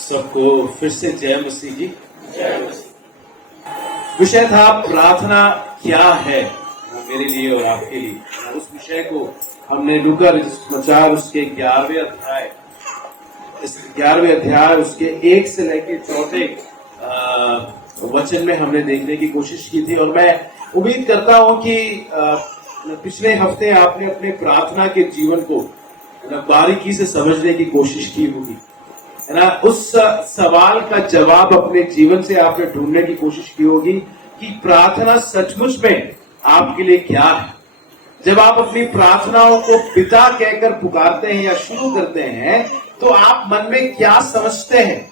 सबको फिर से जय मसीह की। विषय था प्रार्थना क्या है मेरे लिए और आपके लिए। उस विषय को हमने लूका समाचार उसके 11वें अध्याय, इस 11वें अध्याय उसके 1 से लेकर 4 वचन में हमने देखने की कोशिश की थी। और मैं उम्मीद करता हूं कि पिछले हफ्ते आपने अपने प्रार्थना के जीवन को बारीकी से समझने की कोशिश की होगी, है ना। उस सवाल का जवाब अपने जीवन से आपने ढूंढने की कोशिश की होगी कि प्रार्थना सचमुच में आपके लिए क्या है। जब आप अपनी प्रार्थनाओं को पिता कहकर पुकारते हैं या शुरू करते हैं तो आप मन में क्या समझते हैं।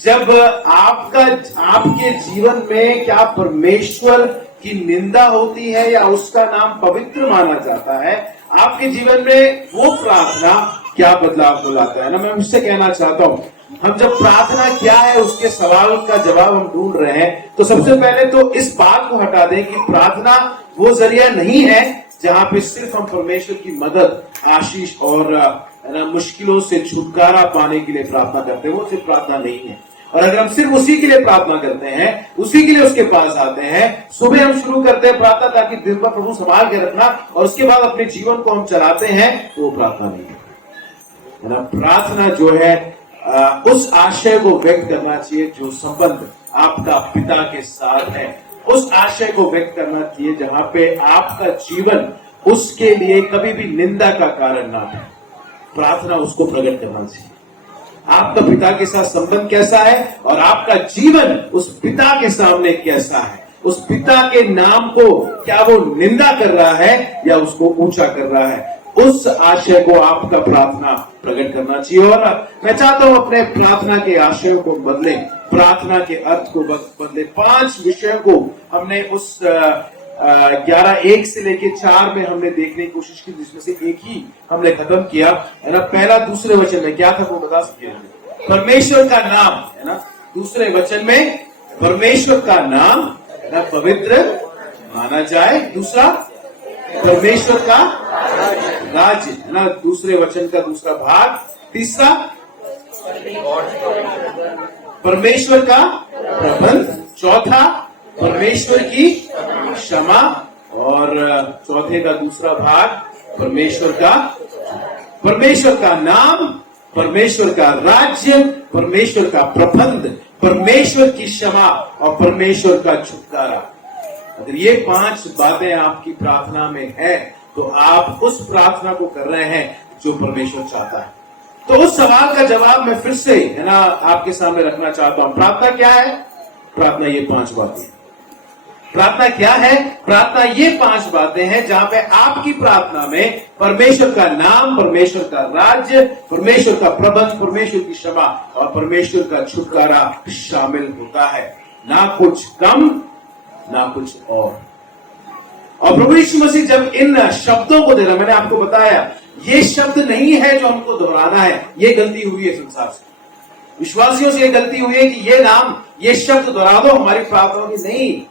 जब आपके जीवन में क्या परमेश्वर की निंदा होती है या उसका नाम पवित्र माना जाता है, आपके जीवन में वो प्रार्थना क्या बदलाव को लाता है ना। मैं मुझसे कहना चाहता हूं, हम जब प्रार्थना क्या है उसके सवाल का जवाब हम ढूंढ रहे हैं तो सबसे पहले तो इस बात को हटा दें कि प्रार्थना वो जरिया नहीं है जहां पे सिर्फ हम परमेश्वर की मदद, आशीष और मुश्किलों से छुटकारा पाने के लिए प्रार्थना करते हैं। वो सिर्फ प्रार्थना नहीं है। और अगर हम सिर्फ उसी के लिए प्रार्थना करते हैं, उसी के लिए उसके पास आते हैं, सुबह हम शुरू करते हैं प्रार्थना ताकि दिन भर प्रभु संभाल के रखना, और उसके बाद अपने जीवन को हम चलाते हैं, तो वो प्रार्थना नहीं है ना। प्रार्थना जो है उस आशय को व्यक्त करना चाहिए जो संबंध आपका पिता के साथ है। उस आशय को व्यक्त करना चाहिए जहां पे आपका जीवन उसके लिए कभी भी निंदा का कारण ना हो। प्रार्थना उसको प्रकट करना चाहिए आपका पिता के साथ संबंध कैसा है और आपका जीवन उस पिता के सामने कैसा है। उस पिता के नाम को क्या वो निंदा कर रहा है या उसको ऊंचा कर रहा है, उस आशय को आपका प्रार्थना प्रकट करना चाहिए। और मैं चाहता हूं अपने प्रार्थना के आशयों को बदले, प्रार्थना के अर्थ को बदले। 5 विषयों को हमने उस 11:1 से लेके 4 में हमने देखने की कोशिश की, जिसमें से एक ही हमने खत्म किया, है ना। पहला दूसरे वचन में क्या था वो बता सकते हैं? परमेश्वर का नाम, है ना। दूसरे वचन में परमेश्वर का नाम, है ना, पवित्र माना जाए। दूसरा परमेश्वर का राज्य, है ना, दूसरे वचन का दूसरा भाग। तीसरा परमेश्वर का प्रबंध। चौथा परमेश्वर की क्षमा। और चौथे का दूसरा भाग परमेश्वर का नाम, परमेश्वर का राज्य, परमेश्वर का प्रबंध, परमेश्वर की क्षमा और परमेश्वर का छुटकारा। अगर ये 5 बातें आपकी प्रार्थना में है तो आप उस प्रार्थना को कर रहे हैं जो परमेश्वर चाहता है। तो उस सवाल का जवाब मैं फिर से, है ना, आपके सामने रखना चाहता हूं। प्रार्थना क्या है? प्रार्थना ये 5 बातें। प्रार्थना क्या है? प्रार्थना ये 5 बातें हैं जहां पे आपकी प्रार्थना में परमेश्वर का नाम, परमेश्वर का राज्य, परमेश्वर का प्रबंध, परमेश्वर की क्षमा और परमेश्वर का छुटकारा शामिल होता है। ना कुछ कम ना कुछ और प्रभु यीशु मसीह जब इन शब्दों को दे रहा, मैंने आपको बताया ये शब्द नहीं है जो हमको दोहराना है। ये गलती हुई है संसार से, विश्वासियों से ये गलती हुई है कि ये नाम, ये शब्द दोहरा दो हमारी प्रार्थनाओं की। नहीं,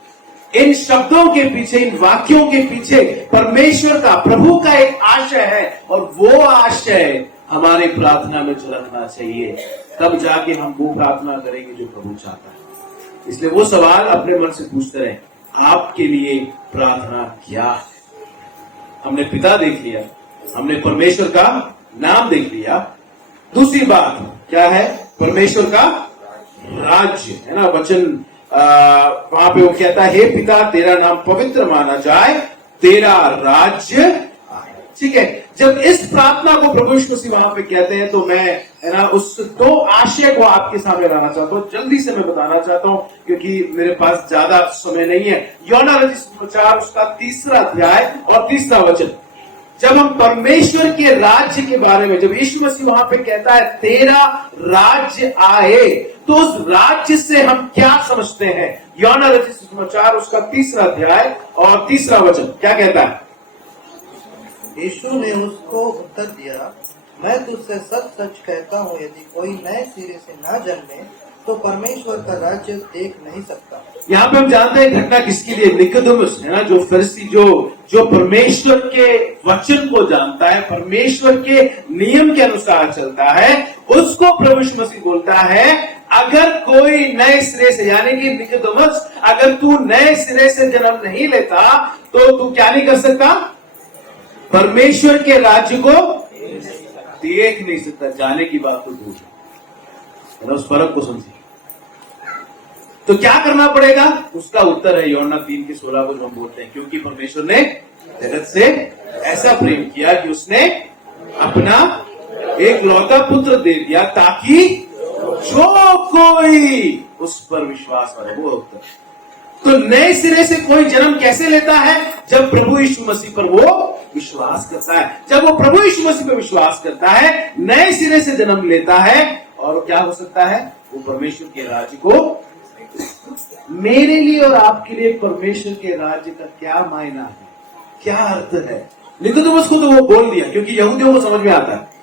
इन शब्दों के पीछे, इन वाक्यों के पीछे परमेश्वर का, प्रभु का एक आशय है, और वो आशय हमारे प्रार्थना में झलकना चाहिए। तब जाके हम वो प्रार्थना करेंगे जो प्रभु चाहता है। इसलिए वो सवाल अपने मन से पूछते रहे, आपके लिए प्रार्थना क्या है। हमने पिता देख लिया, हमने परमेश्वर का नाम देख लिया। दूसरी बात क्या है? परमेश्वर का राज्य, है ना। वचन वहां पे वो कहता है, हे पिता तेरा नाम पवित्र माना जाए, तेरा राज्य। ठीक है, जब इस प्रार्थना को प्रभु यीशु मसीह वहां पे कहते हैं तो मैं, है ना, उस 2 आशय को आपके सामने लाना चाहता हूं। जल्दी से मैं बताना चाहता हूं क्योंकि मेरे पास ज्यादा समय नहीं है। यूहन्ना रचित सुसमाचार उसका 3रा अध्याय और 3रा वचन। जब हम परमेश्वर के राज्य के बारे में, जब यीशु मसीह वहां पे कहता है तेरा राज्य आए, तो उस राज्य से हम क्या समझते हैं? यूहन्ना रचित सुसमाचार उसका 3रा अध्याय और 3रा वचन क्या कहता है? यीशु ने उसको उत्तर दिया, मैं तुझसे सच सच कहता हूँ, यदि कोई नए सिरे से न जन्मे तो परमेश्वर का राज्य देख नहीं सकता। यहाँ पे हम जानते हैं घटना किसके लिए, निकोदेमुस है ना, जो फरीसी, जो परमेश्वर के वचन को जानता है, परमेश्वर के नियम के अनुसार चलता है, उसको प्रभु यीशु मसीह बोलता है अगर कोई नए सिरे से, यानी कि निकोदेमुस, अगर तू नए सिरे से जन्म नहीं लेता तो तू क्या नहीं कर सकता, परमेश्वर के राज्य को देख नहीं सकता। जाने की बात तो दूर है, उस फर्क को समझिए। तो क्या करना पड़ेगा, उसका उत्तर है यूहन्ना 3:16 को जो हम बोलते हैं, क्योंकि परमेश्वर ने जगत से ऐसा प्रेम किया कि उसने अपना एक लौता पुत्र दे दिया ताकि जो कोई उस पर विश्वास करे, वो उत्तर। तो नए सिरे से कोई जन्म कैसे लेता है, जब प्रभु यीशु मसीह पर वो विश्वास करता है। जब वो प्रभु यीशु मसीह पर विश्वास करता है, नए सिरे से जन्म लेता है, और क्या हो सकता है, वो परमेश्वर के राज्य को। मेरे लिए और आपके लिए परमेश्वर के राज्य का क्या मायना है, क्या अर्थ है, निकोदेमुस को तो वो बोल दिया, क्योंकि यहूदियों को समझ में आता है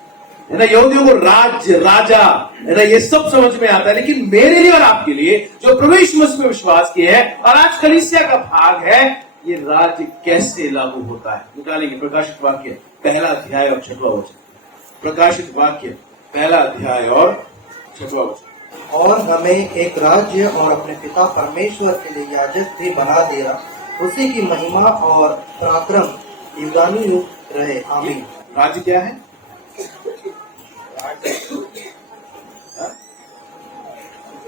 ना, यहूदियों को राज्य, राजा है ना, ये सब समझ में आता है। लेकिन मेरे लिए और आपके लिए जो प्रभु यीशु मसीह में विश्वास किए हैं और आज कलीसिया का भाग है, ये राज्य कैसे लागू होता है, निकालेंगे। प्रकाशित वाक्य 1 अध्याय और 6वां वचन। प्रकाशित वाक्य 1 अध्याय और 6वां वचन। और हमें एक राज्य और अपने पिता परमेश्वर के लिए याजक भी बना दिया, उसी की महिमा और पराक्रम युगानुयुग रहे, आमीन। राज्य क्या है,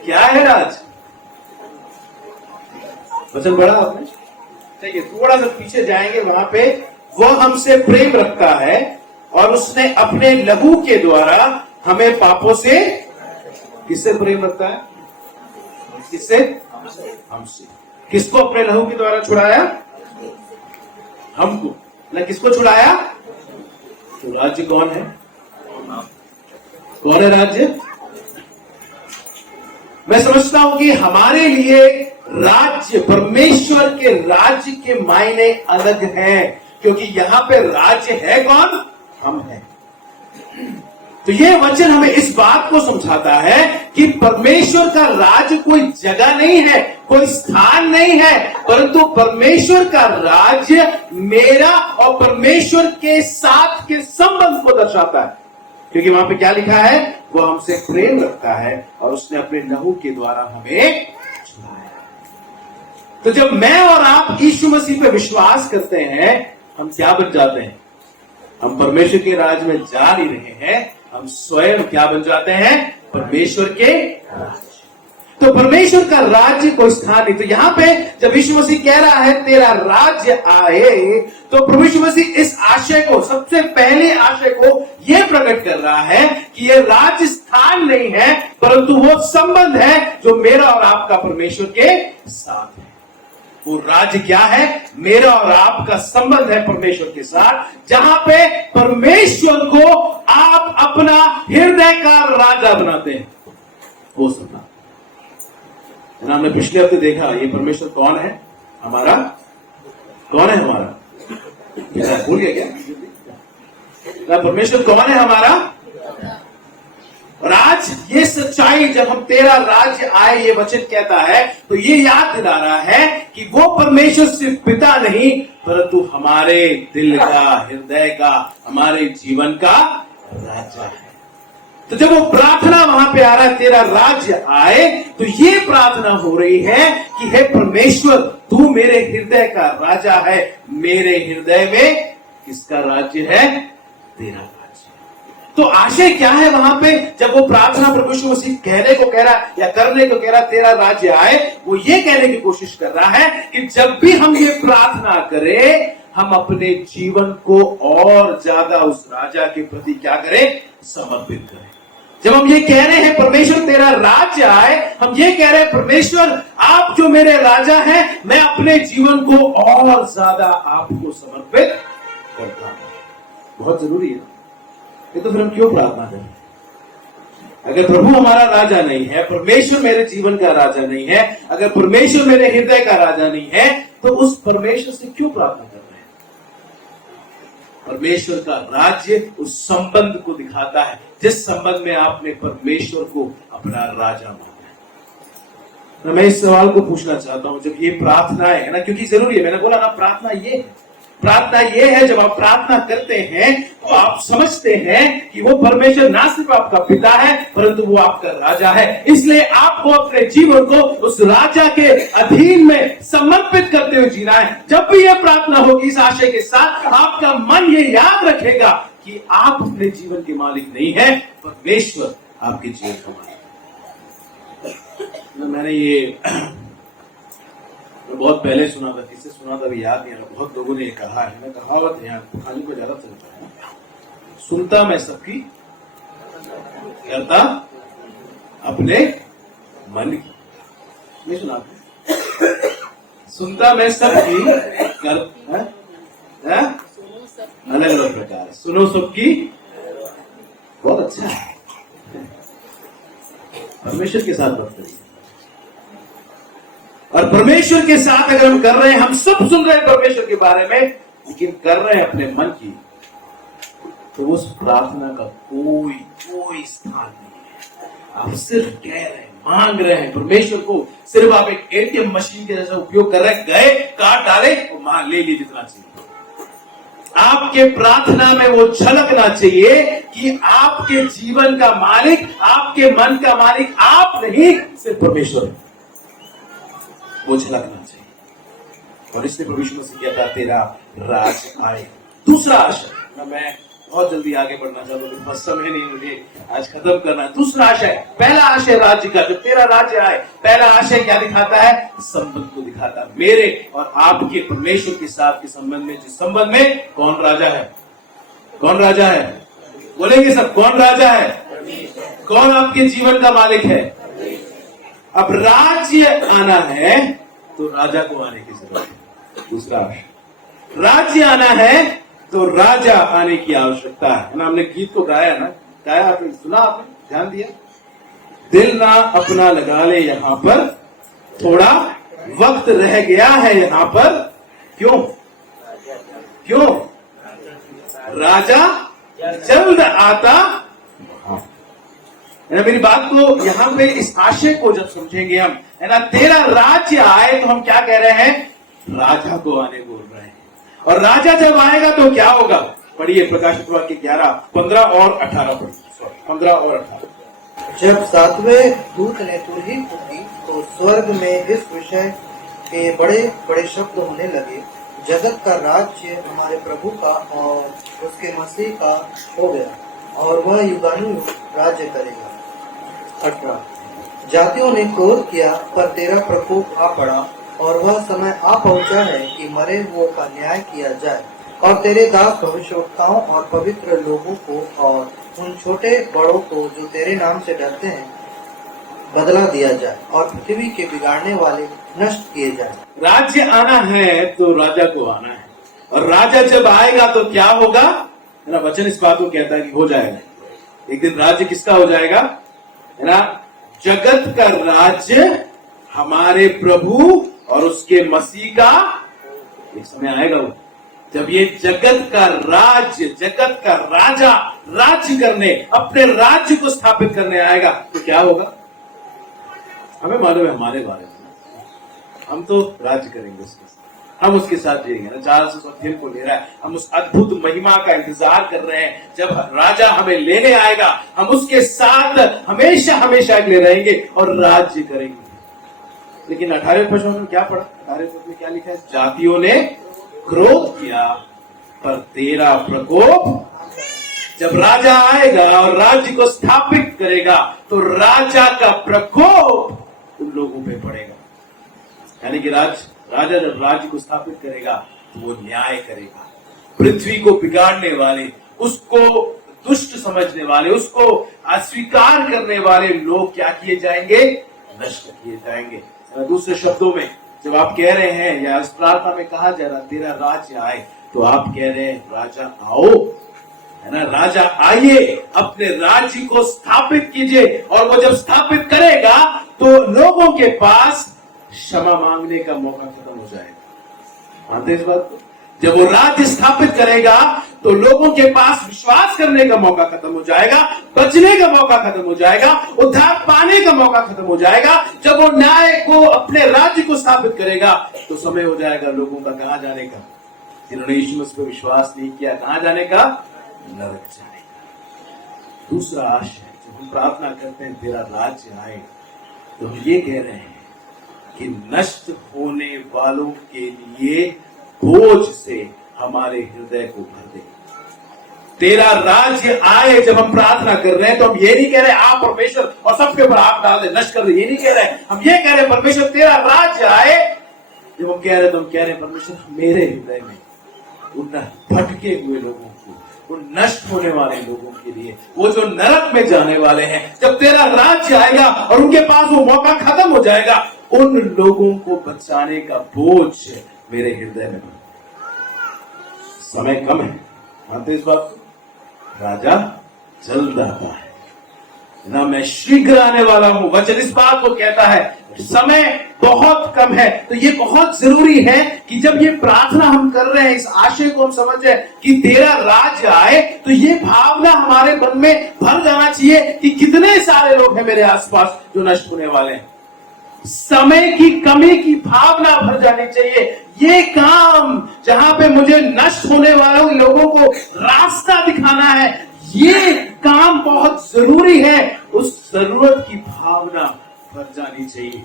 क्या है राज, वचन पढ़ा आपने, ठीक है। थोड़ा सा पीछे जाएंगे, वहां पे वह हमसे प्रेम रखता है और उसने अपने लहू के द्वारा हमें पापों से, किससे प्रेम रखता है, किससे, हमसे। किसको अपने लहू के द्वारा छुड़ाया, हमको ना, किसको छुड़ाया, तो राज्य कौन है, कौन है राज्य। मैं समझता हूं कि हमारे लिए राज्य, परमेश्वर के राज्य के मायने अलग हैं, क्योंकि यहां पे राज्य है कौन, हम हैं। तो ये वचन हमें इस बात को समझाता है कि परमेश्वर का राज्य कोई जगह नहीं है, कोई स्थान नहीं है, परंतु परमेश्वर का राज्य मेरा और परमेश्वर के साथ के संबंध को दर्शाता है। क्योंकि वहां पे क्या लिखा है, वो हमसे प्रेम रखता है और उसने अपने लहू के द्वारा हमें छुड़ाया। तो जब मैं और आप यीशु मसीह पे विश्वास करते हैं, हम क्या बन जाते हैं, हम परमेश्वर के राज्य में जा नहीं रहे हैं, हम स्वयं क्या बन जाते हैं, परमेश्वर के राज्य। तो परमेश्वर का राज्य को स्थान नहीं। तो यहां पे जब यीशु मसीह कह रहा है तेरा राज्य आए, तो प्रभु यीशु मसीह इस आशय को, सबसे पहले आशय को यह प्रकट कर रहा है कि यह राज्य स्थान नहीं है, परंतु वो संबंध है जो मेरा और आपका परमेश्वर के साथ है। वो राज्य क्या है, मेरा और आपका संबंध है परमेश्वर के साथ, जहां पे परमेश्वर को आप अपना हृदय का राजा बनाते हैं। वो सुना हमने पिछले हफ्ते देखा, ये परमेश्वर कौन है हमारा, कौन है हमारा, भूल गया क्या, परमेश्वर कौन है हमारा। और आज ये सच्चाई जब हम तेरा राज्य आए ये वचन कहता है, तो ये याद दिला रहा है कि वो परमेश्वर सिर्फ पिता नहीं, परंतु हमारे दिल का, हृदय का, हमारे जीवन का राजा है। तो जब वो प्रार्थना वहां पे आ रहा है तेरा राज्य आए, तो ये प्रार्थना हो रही है कि हे परमेश्वर, तू मेरे हृदय का राजा है। मेरे हृदय में किसका राज्य है, तेरा राज्य। तो आशय क्या है वहां पे, जब वो प्रार्थना प्रभु यीशु मसीह कहने को कह रहा या करने को कह रहा तेरा राज्य आए, वो ये कहने की कोशिश कर रहा है कि जब भी हम ये प्रार्थना करें, हम अपने जीवन को और ज्यादा उस राजा के प्रति क्या करें, समर्पित करें। जब हम ये कह रहे हैं परमेश्वर तेरा राज्य आए, हम ये कह रहे हैं परमेश्वर आप जो मेरे राजा हैं, मैं अपने जीवन को और ज्यादा आपको समर्पित करता हूं। बहुत जरूरी है ये। तो फिर हम क्यों प्रार्थना करें, अगर प्रभु हमारा राजा नहीं है, परमेश्वर मेरे जीवन का राजा नहीं है, अगर परमेश्वर मेरे हृदय का राजा नहीं है, तो उस परमेश्वर से क्यों प्रार्थना कर रहे हैं। परमेश्वर का राज्य उस संबंध को दिखाता है जिस संबंध में आपने परमेश्वर को अपना राजा माना है। मैं इस सवाल को पूछना चाहता हूं, जब ये प्रार्थना है ना, क्योंकि जरूरी है, मैंने बोला ना प्रार्थना ये है जब आप प्रार्थना करते हैं तो आप समझते हैं कि वो परमेश्वर ना सिर्फ आपका पिता है परंतु वो आपका राजा है। इसलिए आपको अपने जीवन को उस राजा के अधीन में समर्पित करते हुए जीना है। जब भी ये प्रार्थना होगी इस आशय के साथ, आपका मन ये याद रखेगा कि आप अपने जीवन के मालिक नहीं है, परमेश्वर आपके जीवन का मालिक है। मैंने ये मैं बहुत पहले सुना था, किससे सुना था भी याद नहीं आ रहा, बहुत लोगों ने ये कहा है, मैं कहावत है, खाली को ज्यादा चलता है, सुनता मैं सबकी, करता अपने मन की। नहीं सुना आपने? सुनता मैं सबकी, अलग अलग प्रकार, सुनो सबकी, बहुत अच्छा है। परमेश्वर के साथ बात करिए, और परमेश्वर के साथ अगर हम कर रहे हैं, हम सब सुन रहे हैं परमेश्वर के बारे में, लेकिन कर रहे हैं अपने मन की, तो उस प्रार्थना का कोई स्थान नहीं है। आप सिर्फ कह रहे हैं, मांग रहे हैं परमेश्वर को, सिर्फ आप एक एटीएम मशीन के जैसा उपयोग कर रहे हैं, गए काट डाले और मांग ले ली जितना चाहिए। आपके प्रार्थना में वो झलकना चाहिए कि आपके जीवन का मालिक, आपके मन का मालिक आप नहीं, सिर्फ परमेश्वर है। वो झलकना चाहिए। और इसलिए परमेश्वर से कहता, तेरा राज आए। दूसरा आशय, मैं बहुत जल्दी आगे बढ़ना चाहता हूं, बस समय नहीं, मुझे आज खत्म करना है। दूसरा आशय, पहला आशय राज्य का, जब तेरा राज्य आए, पहला आशय क्या दिखाता है? संबंध को दिखाता है, मेरे और आपके परमेश्वर के साथ के संबंध में। जिस संबंध में कौन राजा है? कौन राजा है? बोलेंगे सब, कौन राजा है? कौन आपके जीवन का मालिक है? अब राज्य आना है तो राजा को आने की जरूरत है। दूसरा आशय, राज्य आना है तो राजा आने की आवश्यकता है ना। हमने गीत को गाया ना, गाया, आपने सुना, आपने ध्यान दिया? दिल ना अपना लगा ले यहाँ पर, थोड़ा वक्त रह गया है यहाँ पर, क्यों? क्यों? राजा जल्द आता। है ना, मेरी बात को यहां पे इस आशय को जब समझेंगे हम, है ना, तेरा राज्य आए तो हम क्या कह रहे हैं? राजा को आने बोल रहे हैं। और राजा जब आएगा तो क्या होगा? पढ़िए प्रकाशित वाक्य 11, 15 और 18 पढ़िए, 15 और 18। जब सातवें दूत ने तुरही फूकी तो स्वर्ग में इस विषय के बड़े बड़े शब्द होने लगे, जगत का राज्य हमारे प्रभु का और उसके मसीह का हो गया और वह युगानुयुग राज्य करेगा। 18 जातियों ने क्रोध किया पर तेरा प्रकोप आ पड़ा और वह समय आ पहुंचा है कि मरे हुओं का न्याय किया जाए और तेरे दास भविष्यवक्ताओं और पवित्र लोगों को और उन छोटे बड़ों को जो तेरे नाम से डरते हैं बदला दिया जाए और पृथ्वी के बिगाड़ने वाले नष्ट किए जाए। राज्य आना है तो राजा को आना है, और राजा जब आएगा तो क्या होगा? है ना, वचन इस बात को कहता है कि हो जाएगा एक दिन। राज्य किसका हो जाएगा? है ना, जगत का राज्य हमारे प्रभु और उसके मसीह का। एक समय आएगा वो, जब ये जगत का राज्य, जगत का राजा राज्य करने, अपने राज्य को स्थापित करने आएगा तो क्या होगा? हमें मालूम है हमारे बारे में, हम तो राज्य करेंगे उसके साथ, हम उसके साथ जिएंगे ना। चार्ल्स अध्ययन को ले रहा है, हम उस अद्भुत महिमा का इंतजार कर रहे हैं जब राजा हमें लेने आएगा, हम उसके साथ हमेशा हमेशा के लिए रहेंगे और राज्य करेंगे। लेकिन 18वें प्रश्न में क्या पढ़ा? 18वें प्रश्न में क्या लिखा है? जातियों ने क्रोध किया पर तेरा प्रकोप। जब राजा आएगा और राज्य को स्थापित करेगा तो राजा का प्रकोप उन लोगों पे पड़ेगा। यानी कि राजा जब राज्य को स्थापित करेगा तो वो न्याय करेगा। पृथ्वी को बिगाड़ने वाले, उसको दुष्ट समझने वाले, उसको अस्वीकार करने वाले लोग क्या किए जाएंगे? नष्ट किए जाएंगे। दूसरे शब्दों में जब आप कह रहे हैं या इस प्रार्थना में कहा जा रहा तेरा राज्य आए, तो आप कह रहे हैं राजा आओ, है ना, राजा आइए, अपने राज्य को स्थापित कीजिए। और वो जब स्थापित करेगा तो लोगों के पास क्षमा मांगने का मौका खत्म हो जाएगा। मानते इस बात को? जब वो राज्य स्थापित करेगा तो लोगों के पास विश्वास करने का मौका खत्म हो जाएगा, बचने का मौका खत्म हो जाएगा, उद्धार पाने का मौका खत्म हो जाएगा। जब वो न्याय को, अपने राज्य को स्थापित करेगा तो समय हो जाएगा लोगों का कहां जाने का, जिन्होंने यीशु मसीह पर विश्वास नहीं किया, कहां जाने का, नरक जाने का। दूसरा आशय, जब हम प्रार्थना करते हैं तेरा राज्य आए, तो हम ये कह रहे हैं कि नष्ट होने वालों के लिए बोझ से हमारे हृदय को भर दे। तेरा राज्य आए, जब हम प्रार्थना कर रहे हैं तो हम ये नहीं कह रहे आप परमेश्वर और सबके ऊपर आप डाल दे, नष्ट कर दे, ये नहीं कह रहे। हम ये कह रहे परमेश्वर तेरा राज्य आए। जब हम कह रहे तो हम कह रहे परमेश्वर मेरे हृदय में उन भटके हुए लोगों को, उन नष्ट होने वाले लोगों के लिए, वो जो नरक में जाने वाले हैं, जब तेरा राज्य आएगा और उनके पास वो मौका खत्म हो जाएगा, उन लोगों को बचाने का बोझ मेरे हृदय में। समय कम है, मानते इस बात को? राजा जल्द आता है ना, मैं शीघ्र आने वाला हूं। वचन इस बात को कहता है, समय बहुत कम है। तो ये बहुत जरूरी है कि जब ये प्रार्थना हम कर रहे हैं, इस आशय को हम समझे कि तेरा राज्य आए, तो ये भावना हमारे मन में भर जाना चाहिए कि कितने सारे लोग हैं मेरे आसपास जो नष्ट होने वाले हैं। समय की कमी की भावना भर जानी चाहिए। ये काम जहां पे मुझे नष्ट होने वाले लोगों को रास्ता दिखाना है, ये काम बहुत जरूरी है। उस जरूरत की भावना भर जानी चाहिए।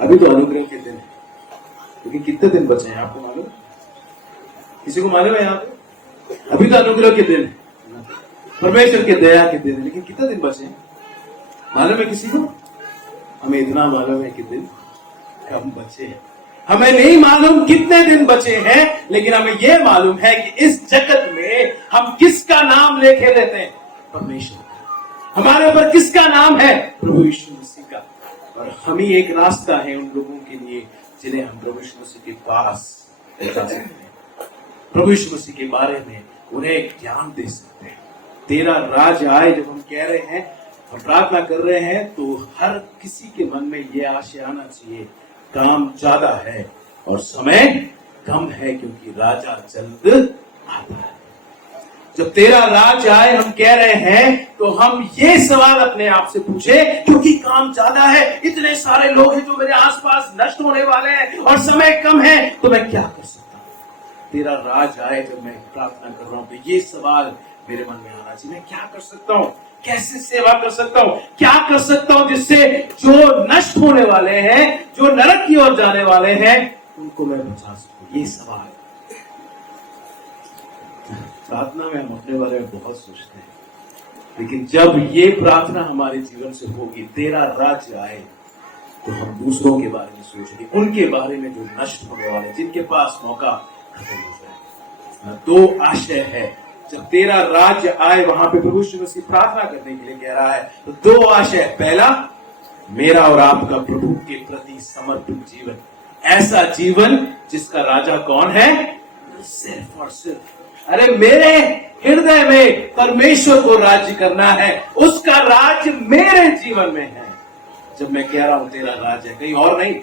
अभी तो अनुग्रह के दिन है, लेकिन कितने दिन बचे हैं आपको मालूम? किसी को मालूम है यहाँ पे? अभी तो अनुग्रह के दिन है, परमेश्वर के दया के दिन है, लेकिन कितने दिन बचे हैं मालूम है किसी को? हमें इतना मालूम है कि दिन कम बचे हैं। हमें नहीं मालूम कितने दिन बचे हैं, लेकिन हमें यह मालूम है कि इस जगत में हम किसका नाम लेके रहते हैं? परमेश्वर। हमारे ऊपर किसका नाम है? प्रभु यीशु मसीह का। और हम ही एक रास्ता है उन लोगों के लिए जिन्हें हम प्रभु यीशु मसीह के पास पहुंचा सकते हैं, प्रभु यीशु मसीह के बारे में उन्हें ज्ञान दे सकते हैं। तेरा राज आए जब हम कह रहे हैं, हम प्रार्थना कर रहे हैं, तो हर किसी के मन में यह आशय आना चाहिए, काम ज्यादा है और समय कम है, क्योंकि राजा जल्द आता है। जब तेरा राज आए हम कह रहे हैं, तो हम ये सवाल अपने आप से पूछे, क्योंकि काम ज्यादा है, इतने सारे लोग हैं जो मेरे आसपास नष्ट होने वाले हैं और समय कम है, तो मैं क्या कर सकता हूं? तेरा राज आए जब मैं प्रार्थना कर रहा हूं, तो ये सवाल मेरे मन में आना चाहिए, मैं क्या कर सकता हूं? कैसे सेवा कर सकता हूं? क्या कर सकता हूं जिससे जो नष्ट होने वाले हैं, जो नरक की ओर जाने वाले हैं, उनको मैं बचा सकूं? ये सवाल। प्रार्थना में हम अपने बारे में बहुत सोचते हैं, लेकिन जब ये प्रार्थना हमारे जीवन से होगी, तेरा राज्य आए, तो हम दूसरों के बारे में सोचेंगे, उनके बारे में जो नष्ट होने वाले, जिनके पास मौका खत्म हो जाए। दो आशय है, जब तेरा राज्य आए, वहां पे प्रभु यीशु मसीह प्रार्थना करने के लिए कह रहा है, तो दो आशय। पहला, मेरा और आपका प्रभु के प्रति समर्पित जीवन, ऐसा जीवन जिसका राजा कौन है? सिर्फ और सिर्फ, अरे मेरे हृदय में परमेश्वर को राज्य करना है, उसका राज्य मेरे जीवन में है। जब मैं कह रहा हूं तेरा राज्य है, कहीं और नहीं,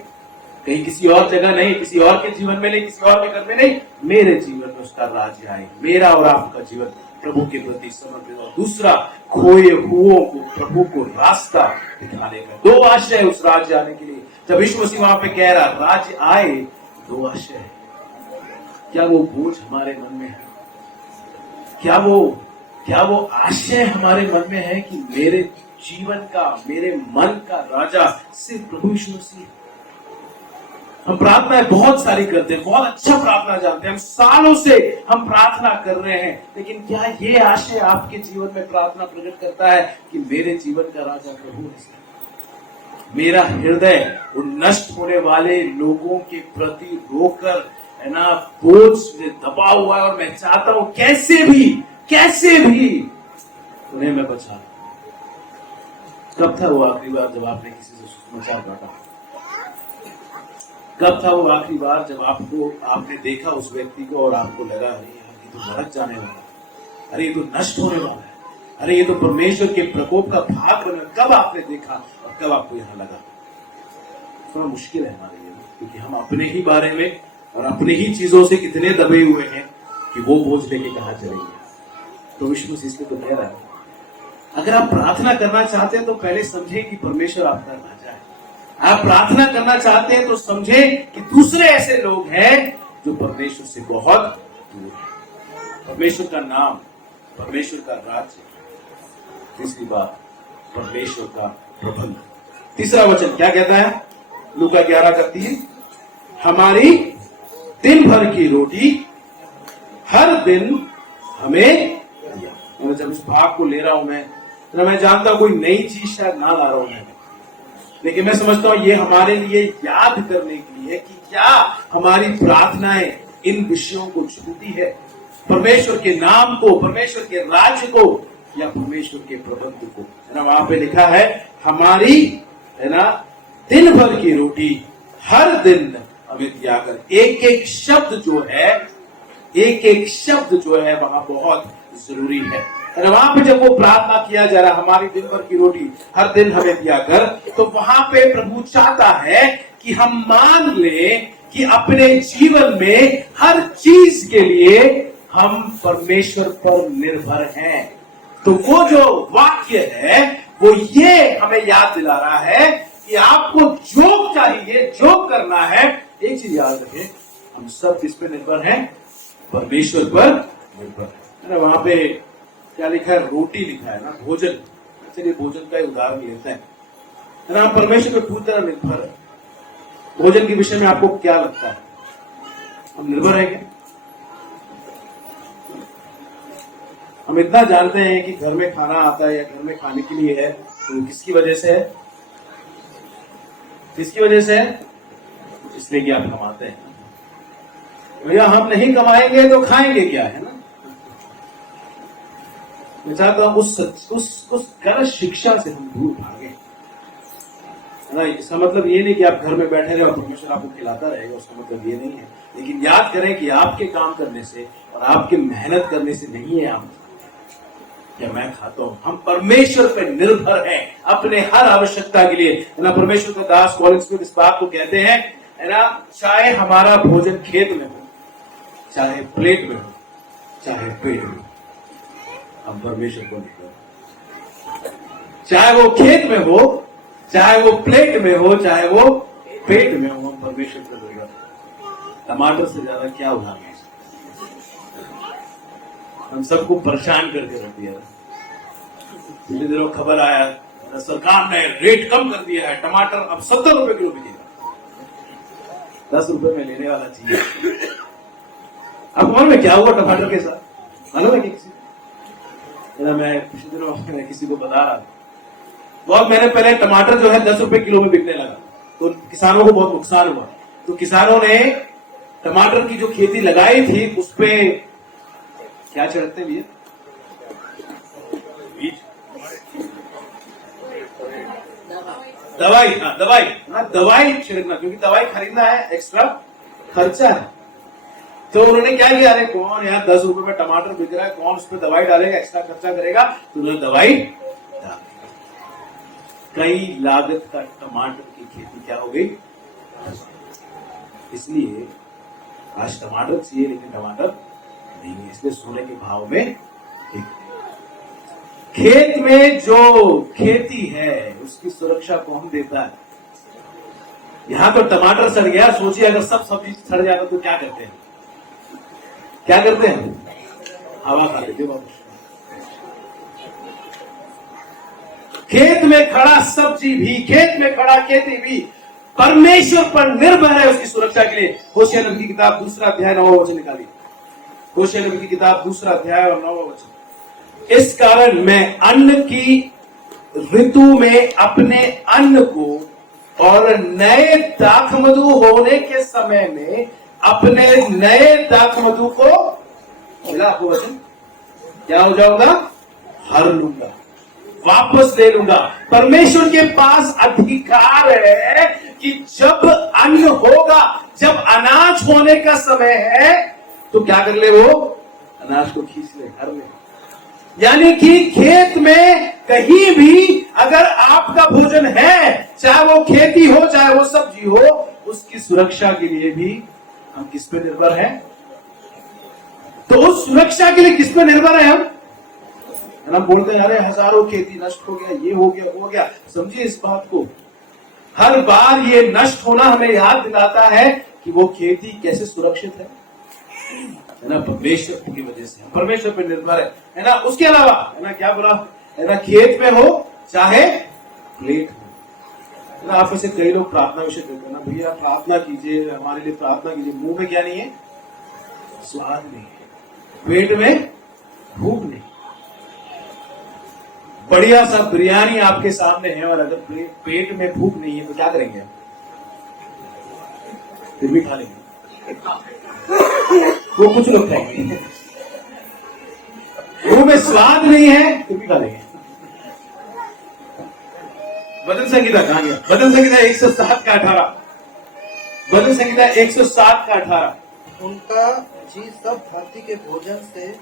कहीं किसी और जगह नहीं, किसी और के जीवन में नहीं, किसी और के घर में नहीं, मेरे जीवन में उसका राज्य आए। मेरा और आपका जीवन प्रभु के प्रति समर्पित। और दूसरा, खोए हुओं को प्रभु को रास्ता दिखाने का। दो आशय उस राज्य आने के लिए। जब यीशु मसीह वहां पे कह रहा राज्य आए, दो आशय है। क्या वो बोझ हमारे मन में है? क्या वो आशय हमारे मन में है कि मेरे जीवन का, मेरे मन का राजा सिर्फ प्रभु यीशु मसीह? हम प्रार्थनाएं बहुत सारी करते हैं, बहुत अच्छा प्रार्थना जानते हैं, हम सालों से हम प्रार्थना कर रहे हैं, लेकिन क्या ये आशय आपके जीवन में प्रार्थना प्रकट करता है कि मेरे जीवन का राजा प्रभु है? मेरा हृदय उन नष्ट होने वाले लोगों के प्रति रोकर, है ना, बोझ से दबा हुआ है, और मैं चाहता हूं कैसे भी उन्हें मैं बचा। कब था वो आखिरी बार जब आपने किसी से सुसमाचार बांटा? कब था वो आखिरी बार जब आपने देखा उस व्यक्ति को और आपको लगा, अरे ये तो नरक जाने वाला है, अरे ये तो नष्ट होने वाला है, अरे ये तो परमेश्वर के प्रकोप का भाग बना? कब आपने देखा और कब आपको यहां लगा? थोड़ा मुश्किल है हमारे लिए, क्योंकि हम अपने ही बारे में और अपनी ही चीजों से इतने दबे हुए हैं कि वो बोझ लेके कहां चलेंगे। तो विष्णु इसलिए तो कह रहा है, अगर आप प्रार्थना करना चाहते हैं तो पहले समझें कि परमेश्वर आपका राजा है। आप प्रार्थना करना चाहते हैं तो समझें कि दूसरे ऐसे लोग हैं जो परमेश्वर से बहुत दूर है। परमेश्वर का नाम, परमेश्वर का राज्य, तीसरी बात परमेश्वर का प्रबंध। तीसरा वचन क्या कहता है? लूका 11:31, हमारी दिन भर की रोटी हर दिन हमें दिया। जब इस भाग को ले रहा हूं मैं जानता हूं कोई नई चीज शायद ना ला रहा हूं मैं, लेकिन मैं समझता हूं ये हमारे लिए याद करने के लिए कि क्या हमारी प्रार्थनाएं इन विषयों को छूती है, परमेश्वर के नाम को, परमेश्वर के राज्य को, या परमेश्वर के प्रबंध को। है ना, वहां पे लिखा है हमारी, है ना, दिन भर की रोटी हर दिन हमें दिया कर। एक एक शब्द जो है, एक एक शब्द जो है वहां बहुत जरूरी है। वहां पे जब वो प्रार्थना किया जा रहा, हमारी दिन भर की रोटी हर दिन हमें दिया कर, तो वहां पे प्रभु चाहता है कि हम मान लें कि अपने जीवन में हर चीज के लिए हम परमेश्वर पर निर्भर हैं। तो वो जो वाक्य है वो ये हमें याद दिला रहा है कि आपको जो चाहिए, जो करना है, एक चीज याद रखें, हम सब किस पे निर्भर हैं? परमेश्वर पर निर्भर है। वहां पे क्या लिखा है? रोटी लिखा है ना, भोजन। चलिए भोजन का उदाहरण लेते हैं, है ना। परमेश्वर पर पूरी तरह निर्भर है। भोजन के विषय में आपको क्या लगता है? हम निर्भर है क्या? हम इतना जानते हैं कि घर में खाना आता है या घर में खाने के लिए है, तो किसकी वजह से है? किसकी वजह से है? इसलिए कि आप कमाते हैं। भैया हम नहीं कमाएंगे तो खाएंगे क्या, है ना। मैं चाहता हूं उस गलत शिक्षा से हम दूर भागे, है ना। इसका मतलब ये नहीं कि आप घर में बैठे रहे और परमेश्वर आपको खिलाता रहेगा, उसका मतलब ये नहीं है। लेकिन याद करें कि आपके काम करने से और आपके मेहनत करने से नहीं है आप क्या मैं खाता हूं। हम परमेश्वर पर निर्भर हैं अपने हर आवश्यकता के लिए, है ना। परमेश्वर का दास कॉलिंस इस बात को कहते हैं, है ना, चाहे हमारा भोजन खेत में हो, चाहे प्लेट में हो, चाहे पेट में, हम परमेश्वर को निर्भर। चाहे वो खेत में हो, चाहे वो प्लेट में हो, चाहे वो पेट में हो, हम परमेश्वर को निर्भर। टमाटर से ज्यादा क्या उदाहरण है? हम सबको परेशान करके रख दिया। पिछले दिनों खबर आया, सरकार ने रेट कम कर दिया है, टमाटर अब 70 रुपए किलो बिकेगा। 10 रुपए में लेने वाला चाहिए। अब मालूम में क्या हुआ टमाटर के साथ? मालूम है किसी? मैं पिछले दिनों किसी को बता रहा था, बहुत महीने पहले टमाटर जो है 10 रुपए किलो में बिकने लगा, तो किसानों को बहुत नुकसान हुआ। तो किसानों ने टमाटर की जो खेती लगाई थी उस पे क्या छिड़कते भैया? बीज, दवाई। हाँ दवाई, हाँ दवाई छिड़कना, क्योंकि दवाई खरीदना है, एक्स्ट्रा खर्चा है। तो उन्होंने क्या किया, अरे कौन यार 10 रुपए में टमाटर बिक रहा है, कौन उस पर दवाई डालेगा, एक्स्ट्रा खर्चा करेगा, तो उन्होंने दवाई डाल दी। कई लागत का टमाटर की खेती क्या हो गई? इसलिए आज टमाटर चाहिए लेकिन टमाटर नहीं है, इसलिए सोने के भाव में। खेत में जो खेती है उसकी सुरक्षा कौन देता है? यहां तो टमाटर सड़ गया, सोचिए अगर सब सब्जी सड़ जाता तो क्या करते हैं? क्या करते हैं? हवा खा लेते। खेत में खड़ा सब्जी भी, खेत में खड़ा खेती भी परमेश्वर पर निर्भर है उसकी सुरक्षा के लिए। होशिया नबी की किताब 2 अध्याय 9 वचन निकालिए। होशिया नबी की किताब 2 अध्याय और 9 वचन। इस कारण मैं अन्न की ऋतु में अपने अन्न को और नए दाखमधु होने के समय में अपने नए दाखमधु को, मिला आपको वचन, क्या हो जाऊंगा? हर लूंगा, वापस ले लूंगा। परमेश्वर के पास अधिकार है कि जब अन्न होगा, जब अनाज होने का समय है, तो क्या कर ले? वो अनाज को खींच ले, हर ले। यानी कि खेत में कहीं भी अगर आपका भोजन है, चाहे वो खेती हो चाहे वो सब्जी हो, उसकी सुरक्षा के लिए भी हम किस पे निर्भर हैं? तो उस सुरक्षा के लिए किस पे निर्भर है हम? हम बोलते हैं अरे हजारों खेती नष्ट हो गया, ये हो गया, वो हो गया। समझिए इस बात को, हर बार ये नष्ट होना हमें याद दिलाता है कि वो खेती कैसे सुरक्षित है ना, परमेश्वर की वजह से, परमेश्वर पे निर्भर है ना। उसके अलावा है ना, क्या बोला है ना, खेत में हो चाहे प्लेट हो ना। आप में से कई लोग प्रार्थना विषय करते हैं ना, भैया प्रार्थना कीजिए, हमारे लिए प्रार्थना कीजिए। मुंह में क्या नहीं है? स्वाद नहीं है, पेट में भूख नहीं। बढ़िया सा बिरयानी आपके सामने है और अगर पेट में भूख नहीं है तो क्या करेंगे आप? फिर भी खा लेंगे। वो कुछ लोग खाएंगे। मुंह में स्वाद नहीं है फिर भी खा लेंगे। भजन संहिता कहां गया? भजन संहिता 107 का 18। भजन संहिता 107 का 18। उनका जी सब भांति के भोजन से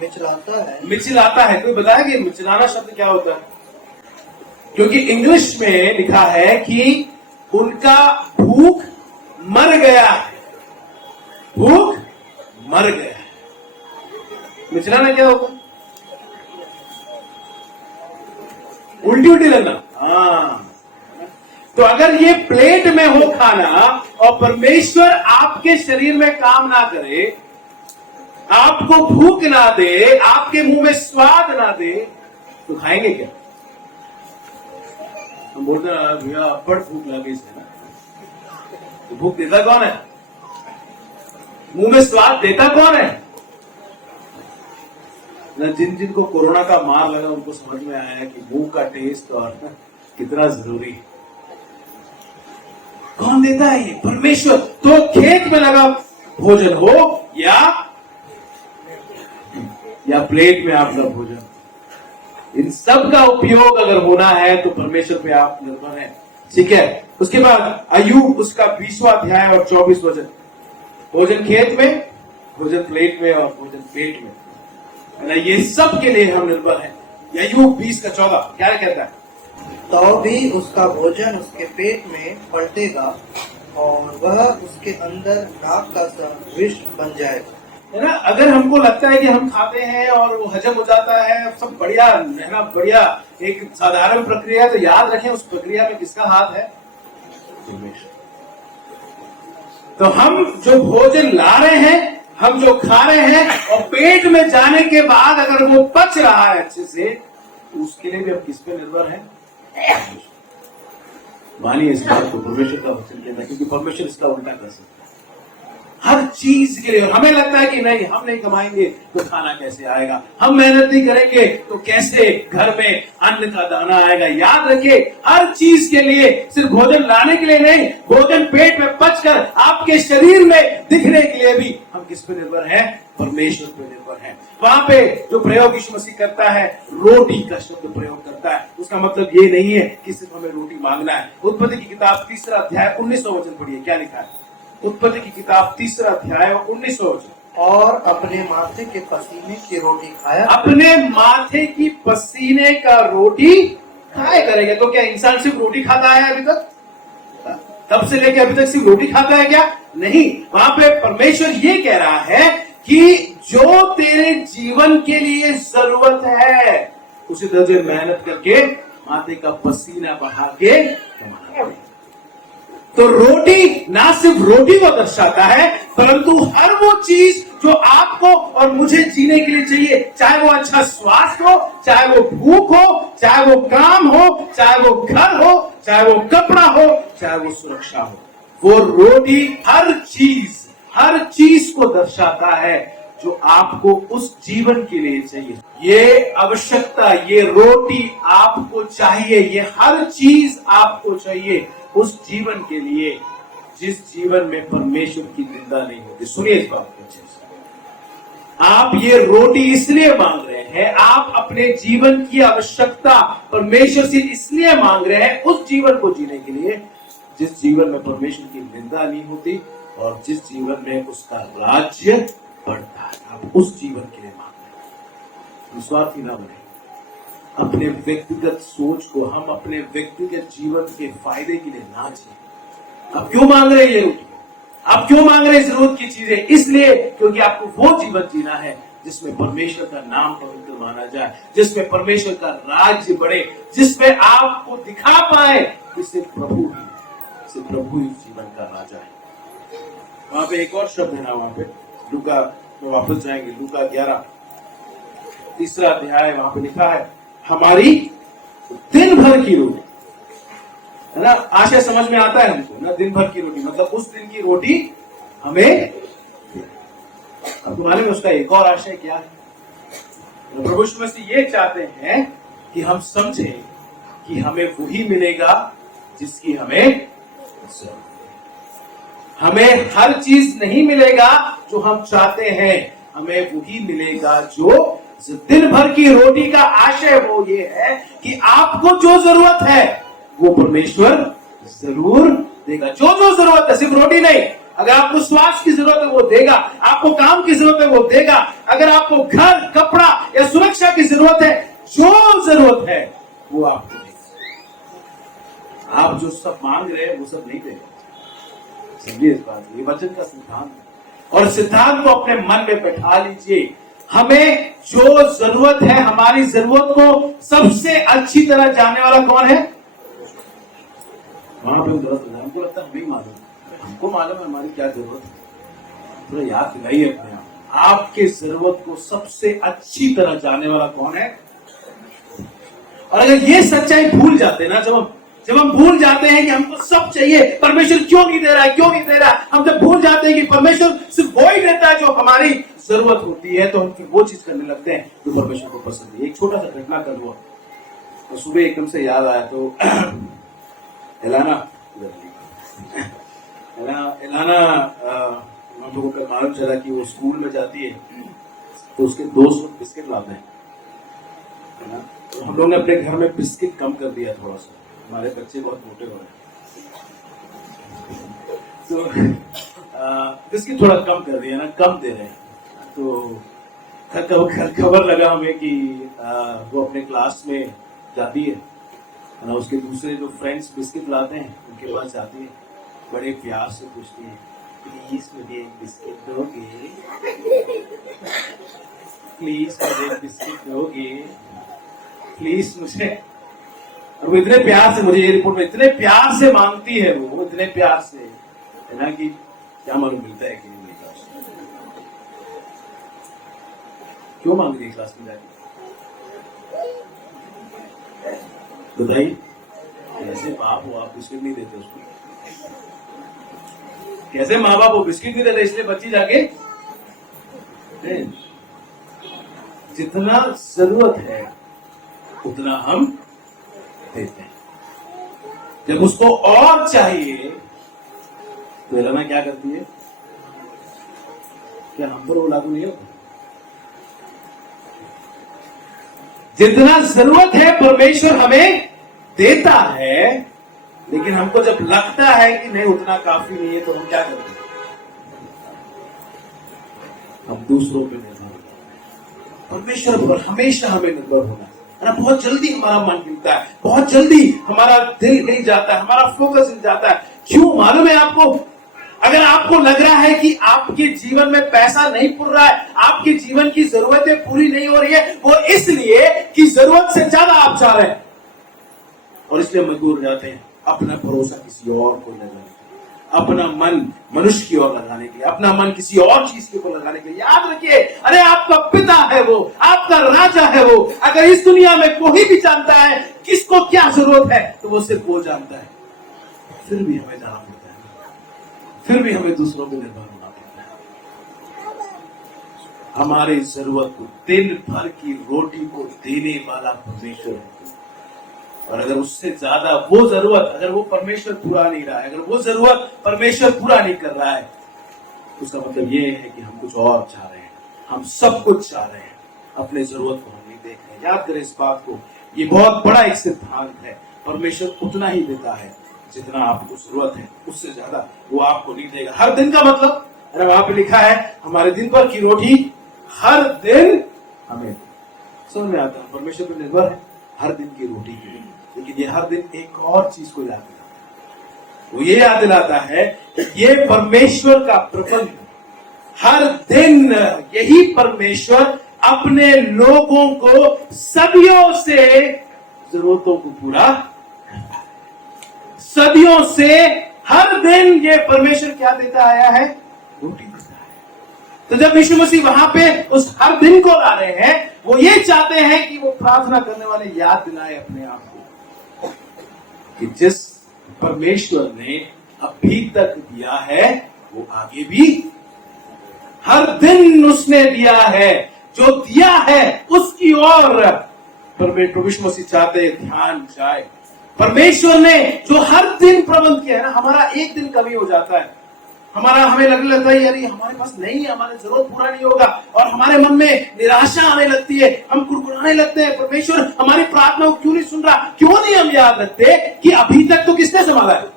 मिचलाता है। मिचलाता है, कोई बताया कि मिचलाना शब्द क्या होता है? क्योंकि इंग्लिश में लिखा है कि उनका भूख मर गया है, भूख मर गया है। मिचलाना क्या होगा? उल्टी उल्टी लगना। हाँ, तो अगर ये प्लेट में हो खाना और परमेश्वर आपके शरीर में काम ना करे, आपको भूख ना दे, आपके मुंह में स्वाद ना दे, तो खाएंगे क्या? हम बोलते हैं भैया बड़ भूख लगी इससे ना, तो भूख देता कौन है? मुंह में स्वाद देता कौन है? जिन जिनको कोरोना का मार लगा उनको समझ में आया कि मुंह का टेस्ट और कितना जरूरी है। कौन देता है ये? परमेश्वर। तो खेत में लगा भोजन हो या प्लेट में आपका भोजन, इन सब का उपयोग अगर होना है तो परमेश्वर पे आप निर्भर हैं। ठीक है। उसके बाद अय्यूब उसका 20वां अध्याय और 24 वचन। भोजन खेत में, भोजन प्लेट में और भोजन पेट में, है ना, ये सब के लिए हम निर्भर हैं। अय्यूब 20 का 14 क्या कहता है? तो भी उसका भोजन उसके पेट में पलटेगा और वह उसके अंदर नाक का सा विष बन जाएगा। है ना, अगर हमको लगता है कि हम खाते हैं और वो हजम हो जाता है, सब बढ़िया है ना, बढ़िया एक साधारण प्रक्रिया, तो याद रखें उस प्रक्रिया में किसका हाथ है? परमेश्वर। तो हम जो भोजन ला रहे हैं, हम जो खा रहे हैं और पेट में जाने के बाद अगर वो पच रहा है अच्छे से, तो उसके लिए भी हम किस पे निर्भर हैं? मानिए इस बात को, परमेश्वर का वचन कहता है, क्योंकि परमेश्वर इसका उल्टा कर सकता है हर चीज के लिए। हमें लगता है कि नहीं, हम नहीं कमाएंगे तो खाना कैसे आएगा, हम मेहनत नहीं करेंगे तो कैसे घर में अन्न का दाना आएगा। याद रखिए, हर चीज के लिए, सिर्फ भोजन लाने के लिए नहीं, भोजन पेट में पचकर आपके शरीर में दिखने के लिए भी हम किस पे निर्भर हैं? परमेश्वर पे निर्भर हैं। वहां पे जो प्रयोग यीशु मसीह करता है, रोटी का शब्द प्रयोग करता है, उसका मतलब ये नहीं है कि सिर्फ हमें रोटी मांगना है। उत्पत्ति की किताब 3 अध्याय 19 वचन पढ़िए, क्या लिखा है? उत्पत्ति की किताब 3 अध्याय 19 वचन। और अपने माथे के पसीने की रोटी खाया। अपने माथे की पसीने का रोटी खाया करेगा। तो क्या इंसान सिर्फ रोटी खाता है अभी तक? तब से लेकर अभी तक सिर्फ रोटी खाता है क्या? नहीं। वहां पे परमेश्वर ये कह रहा है कि जो तेरे जीवन के लिए जरूरत है उसे तुझे मेहनत करके माथे का पसीना बहा के कमाना है। तो रोटी ना सिर्फ रोटी को दर्शाता है, परंतु हर वो चीज जो आपको और मुझे जीने के लिए चाहिए, चाहे वो अच्छा स्वास्थ्य हो, चाहे वो भूख हो, चाहे वो काम हो, चाहे वो घर हो, चाहे वो कपड़ा हो, चाहे वो सुरक्षा हो, वो रोटी हर चीज को दर्शाता है जो आपको उस जीवन के लिए चाहिए। ये आवश्यकता, ये रोटी आपको चाहिए, ये हर चीज आपको चाहिए उस जीवन के लिए जिस जीवन में परमेश्वर की निंदा नहीं होती। सुनिए इस बात को अच्छे से। आप ये रोटी इसलिए मांग रहे हैं, आप अपने जीवन की आवश्यकता परमेश्वर से इसलिए मांग रहे हैं उस जीवन को जीने के लिए जिस जीवन में परमेश्वर की निंदा नहीं होती और जिस जीवन में उसका राज्य बढ़ता है। आप उस जीवन के लिए मांग रहे हैं। स्वार्थी ना बने। अपने व्यक्तिगत सोच को हम अपने व्यक्तिगत जीवन के फायदे के लिए ना जिए। आप क्यों मांग रहे हैं ये रोटी? आप क्यों मांग रहे हैं जरूरत की चीजें? इसलिए क्योंकि आपको वो जीवन जीना है जिसमें परमेश्वर का नाम पवित्र माना जाए, जिसमें परमेश्वर का राज्य बढ़े, जिसमें आपको दिखा पाए कि सिर्फ प्रभु ही जीवन का राजा है। वहां पे एक और शब्द है ना, वहां पे लूका में वापस जाएंगे, लूका 11 3 अध्याय, वहां पे लिखा है हमारी दिन भर की रोटी, है ना। आशय समझ में आता है हमको ना, दिन भर की रोटी मतलब उस दिन की रोटी हमें। अब तुम्हारे में उसका एक और आशय क्या है? प्रभु यीशु मसीह ये चाहते हैं कि हम समझें कि हमें वही मिलेगा जिसकी हमें हर चीज नहीं मिलेगा जो हम चाहते हैं, हमें वही मिलेगा जो दिन भर की रोटी का आशय वो ये है कि आपको जो जरूरत है वो परमेश्वर जरूर देगा। जो जरूरत है, सिर्फ रोटी नहीं, अगर आपको स्वास्थ्य की जरूरत है वो देगा, आपको काम की जरूरत है वो देगा, अगर आपको घर, कपड़ा या सुरक्षा की जरूरत है, जो जरूरत है वो आपको देगा। आप जो सब मांग रहे हैं वो सब नहीं देगा। समझिए इस बात, ये वचन का सिद्धांत है और सिद्धांत को अपने मन में बैठा लीजिए। हमें जो जरूरत है, हमारी जरूरत को सबसे अच्छी तरह जानने वाला कौन है? वहां पे जरूरत है, हमको लगता है हमें मालूम, हमको मालूम है हमारी क्या जरूरत है। थोड़ा याद दिलाइए अपने आपके जरूरत को सबसे अच्छी तरह जानने वाला कौन है? और अगर ये सच्चाई भूल जाते ना, जब हम भूल जाते हैं कि हमको सब चाहिए, परमेश्वर क्यों नहीं दे रहा है, हम जब भूल जाते हैं कि परमेश्वर सिर्फ वो ही देता है जो हमारी जरूरत होती है, तो हम फिर वो चीज करने लगते हैं जो परमेश्वर को पसंद है। एक छोटा सा घटना कर हुआ तो सुबह एकदम से याद आया, तो एलाना हम लोगों का मालूम चला कि वो स्कूल में जाती है तो उसके दोस्त बिस्किट लाते हैं, है ना। तो हम लोगों ने अपने घर में बिस्किट कम कर दिया थोड़ा सा, हमारे बच्चे बहुत मोटे हो रहे हैं, तो बिस्किट थोड़ा कम कर दिया ना, कम दे रहे हैं। तो खबर लगा हमें कि वो अपने क्लास में जाती है ना, उसके दूसरे जो फ्रेंड्स बिस्किट लाते हैं उनके पास जाती है, बड़े प्यार से पूछती है, प्लीज मुझे एक बिस्किट दोगे, प्लीज मुझे एक बिस्किट दोगे, प्लीज मुझे। और वो इतने प्यार से, मुझे ये रिपोर्ट में इतने प्यार से मांगती है, वो इतने प्यार से, है ना, कि क्या मालूम मिलता है कि नहीं मिलता। क्यों मांग रही है क्लास में जाके? बताइए, कैसे बाप हो आप बिस्किट नहीं देते उसको? कैसे माँ बाप वो बिस्किट नहीं देते, इसलिए बच्ची जाके जितना जरूरत है उतना हम देते हैं। जब उसको और चाहिए तो एलाना क्या करती है? क्या हम पर वो लागू नहीं होता? जितना जरूरत है परमेश्वर हमें देता है, लेकिन हमको जब लगता है कि नहीं उतना काफी नहीं है तो हम क्या करते हैं? हम दूसरों पे निर्भर होते हैं। परमेश्वर पर हमेशा हमें निर्भर होना है ना। बहुत जल्दी हमारा मन हिलता है, बहुत जल्दी हमारा दिल हिल जाता है, हमारा फोकस हिल जाता है। क्यों मालूम है आपको? अगर आपको लग रहा है कि आपके जीवन में पैसा नहीं पुर रहा है, आपके जीवन की जरूरतें पूरी नहीं हो रही है, वो इसलिए कि जरूरत से ज्यादा आप चाह रहे हैं और इसलिए मजबूर हो जाते हैं अपना भरोसा किसी और को लगाने के लिए, अपना मन मनुष्य की ओर लगाने के लिए, अपना मन किसी और चीज के ऊपर लगाने के लिए। याद रखिए, अरे आपका पिता है वो, आपका राजा है वो। अगर इस दुनिया में कोई भी जानता है किसको क्या जरूरत है तो वो सिर्फ वो जानता है। फिर भी हमें जाना पड़ता है, फिर भी हमें दूसरों पर निर्भर होना पड़ता है। हमारी जरूरत को, दिन भर की रोटी को देने वाला परमेश्वर है, और अगर उससे ज्यादा वो जरूरत, अगर वो परमेश्वर पूरा नहीं रहा है, अगर वो जरूरत परमेश्वर पूरा नहीं कर रहा है, उसका मतलब ये है कि हम कुछ और चाह रहे हैं, हम सब कुछ चाह रहे हैं, अपने जरूरत को हम नहीं देख रहे। याद करें इस बात को, ये बहुत बड़ा एक सिद्धांत है। परमेश्वर उतना ही देता है जितना आपको जरूरत है, उससे ज्यादा वो आपको नहीं देगा। हर दिन का मतलब, अरे वहां पे लिखा है हमारे दिन भर की रोटी हर दिन हमें, समझ में आता है। परमेश्वर पर निर्भर है हर दिन की रोटी के लिए, लेकिन ये हर दिन एक और चीज को याद रखता है। वो ये याद दिलाता है कि ये परमेश्वर का प्रबंध, हर दिन यही परमेश्वर अपने लोगों को सदियों से जरूरतों को पूरा करता है। सदियों से हर दिन ये परमेश्वर क्या देता आया है? रोटी देता है। तो जब यीशु मसीह वहां पे उस हर दिन को ला रहे हैं, वो ये चाहते हैं कि वो प्रार्थना करने वाले याद दिलाए अपने आप को कि जिस परमेश्वर ने अभी तक दिया है वो आगे भी हर दिन उसने दिया है। जो दिया है उसकी ओर प्रभु यीशु मसीह चाहते ध्यान जाए। परमेश्वर ने जो हर दिन प्रबंध किया है ना, हमारा एक दिन कमी हो जाता है, हमें लगने लगता है यार ये हमारे पास नहीं है, हमारी जरूरत पूरा नहीं होगा, और हमारे मन में निराशा आने लगती है, हम कुड़कुड़ाने लगते हैं, परमेश्वर हमारी प्रार्थना को क्यों नहीं सुन रहा। क्यों नहीं हम याद रखते कि अभी तक तो किसने संभाला है,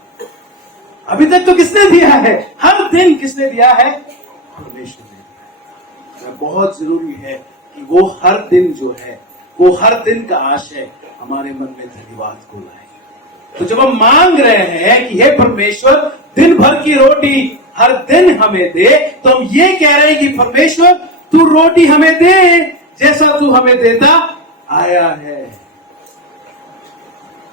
अभी तक तो किसने दिया है, हर दिन किसने दिया है? परमेश्वर ने दिया है। बहुत जरूरी है कि वो हर दिन जो है, वो हर दिन का आशय हमारे मन में धन्यवाद को लाए। तो जब हम मांग रहे हैं कि हे परमेश्वर दिन भर की रोटी हर दिन हमें दे, तो हम ये कह रहे हैं कि परमेश्वर तू रोटी हमें दे जैसा तू हमें देता आया है।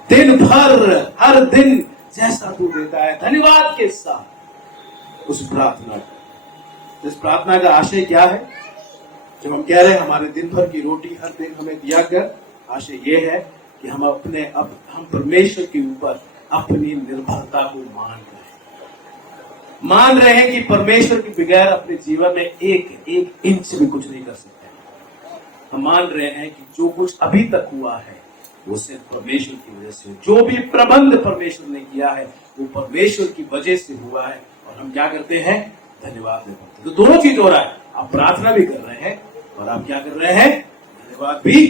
दिन भर हर दिन जैसा तू देता है, धन्यवाद के साथ उस प्रार्थना को। इस प्रार्थना का आशय क्या है? जब हम कह रहे हैं हमारे दिन भर की रोटी हर दिन हमें दिया कर, आशय ये है कि हम हम परमेश्वर के ऊपर अपनी निर्भरता को मान रहे हैं कि परमेश्वर के बगैर अपने जीवन में एक इंच भी कुछ नहीं कर सकते। हम मान रहे हैं कि जो कुछ अभी तक हुआ है वो सिर्फ परमेश्वर की वजह से, जो भी प्रबंध परमेश्वर ने किया है वो परमेश्वर की वजह से हुआ है, और हम क्या करते हैं? धन्यवाद देते हैं। तो दोनों चीज हो रहा है, आप प्रार्थना भी कर रहे हैं और आप क्या कर रहे हैं? धन्यवाद भी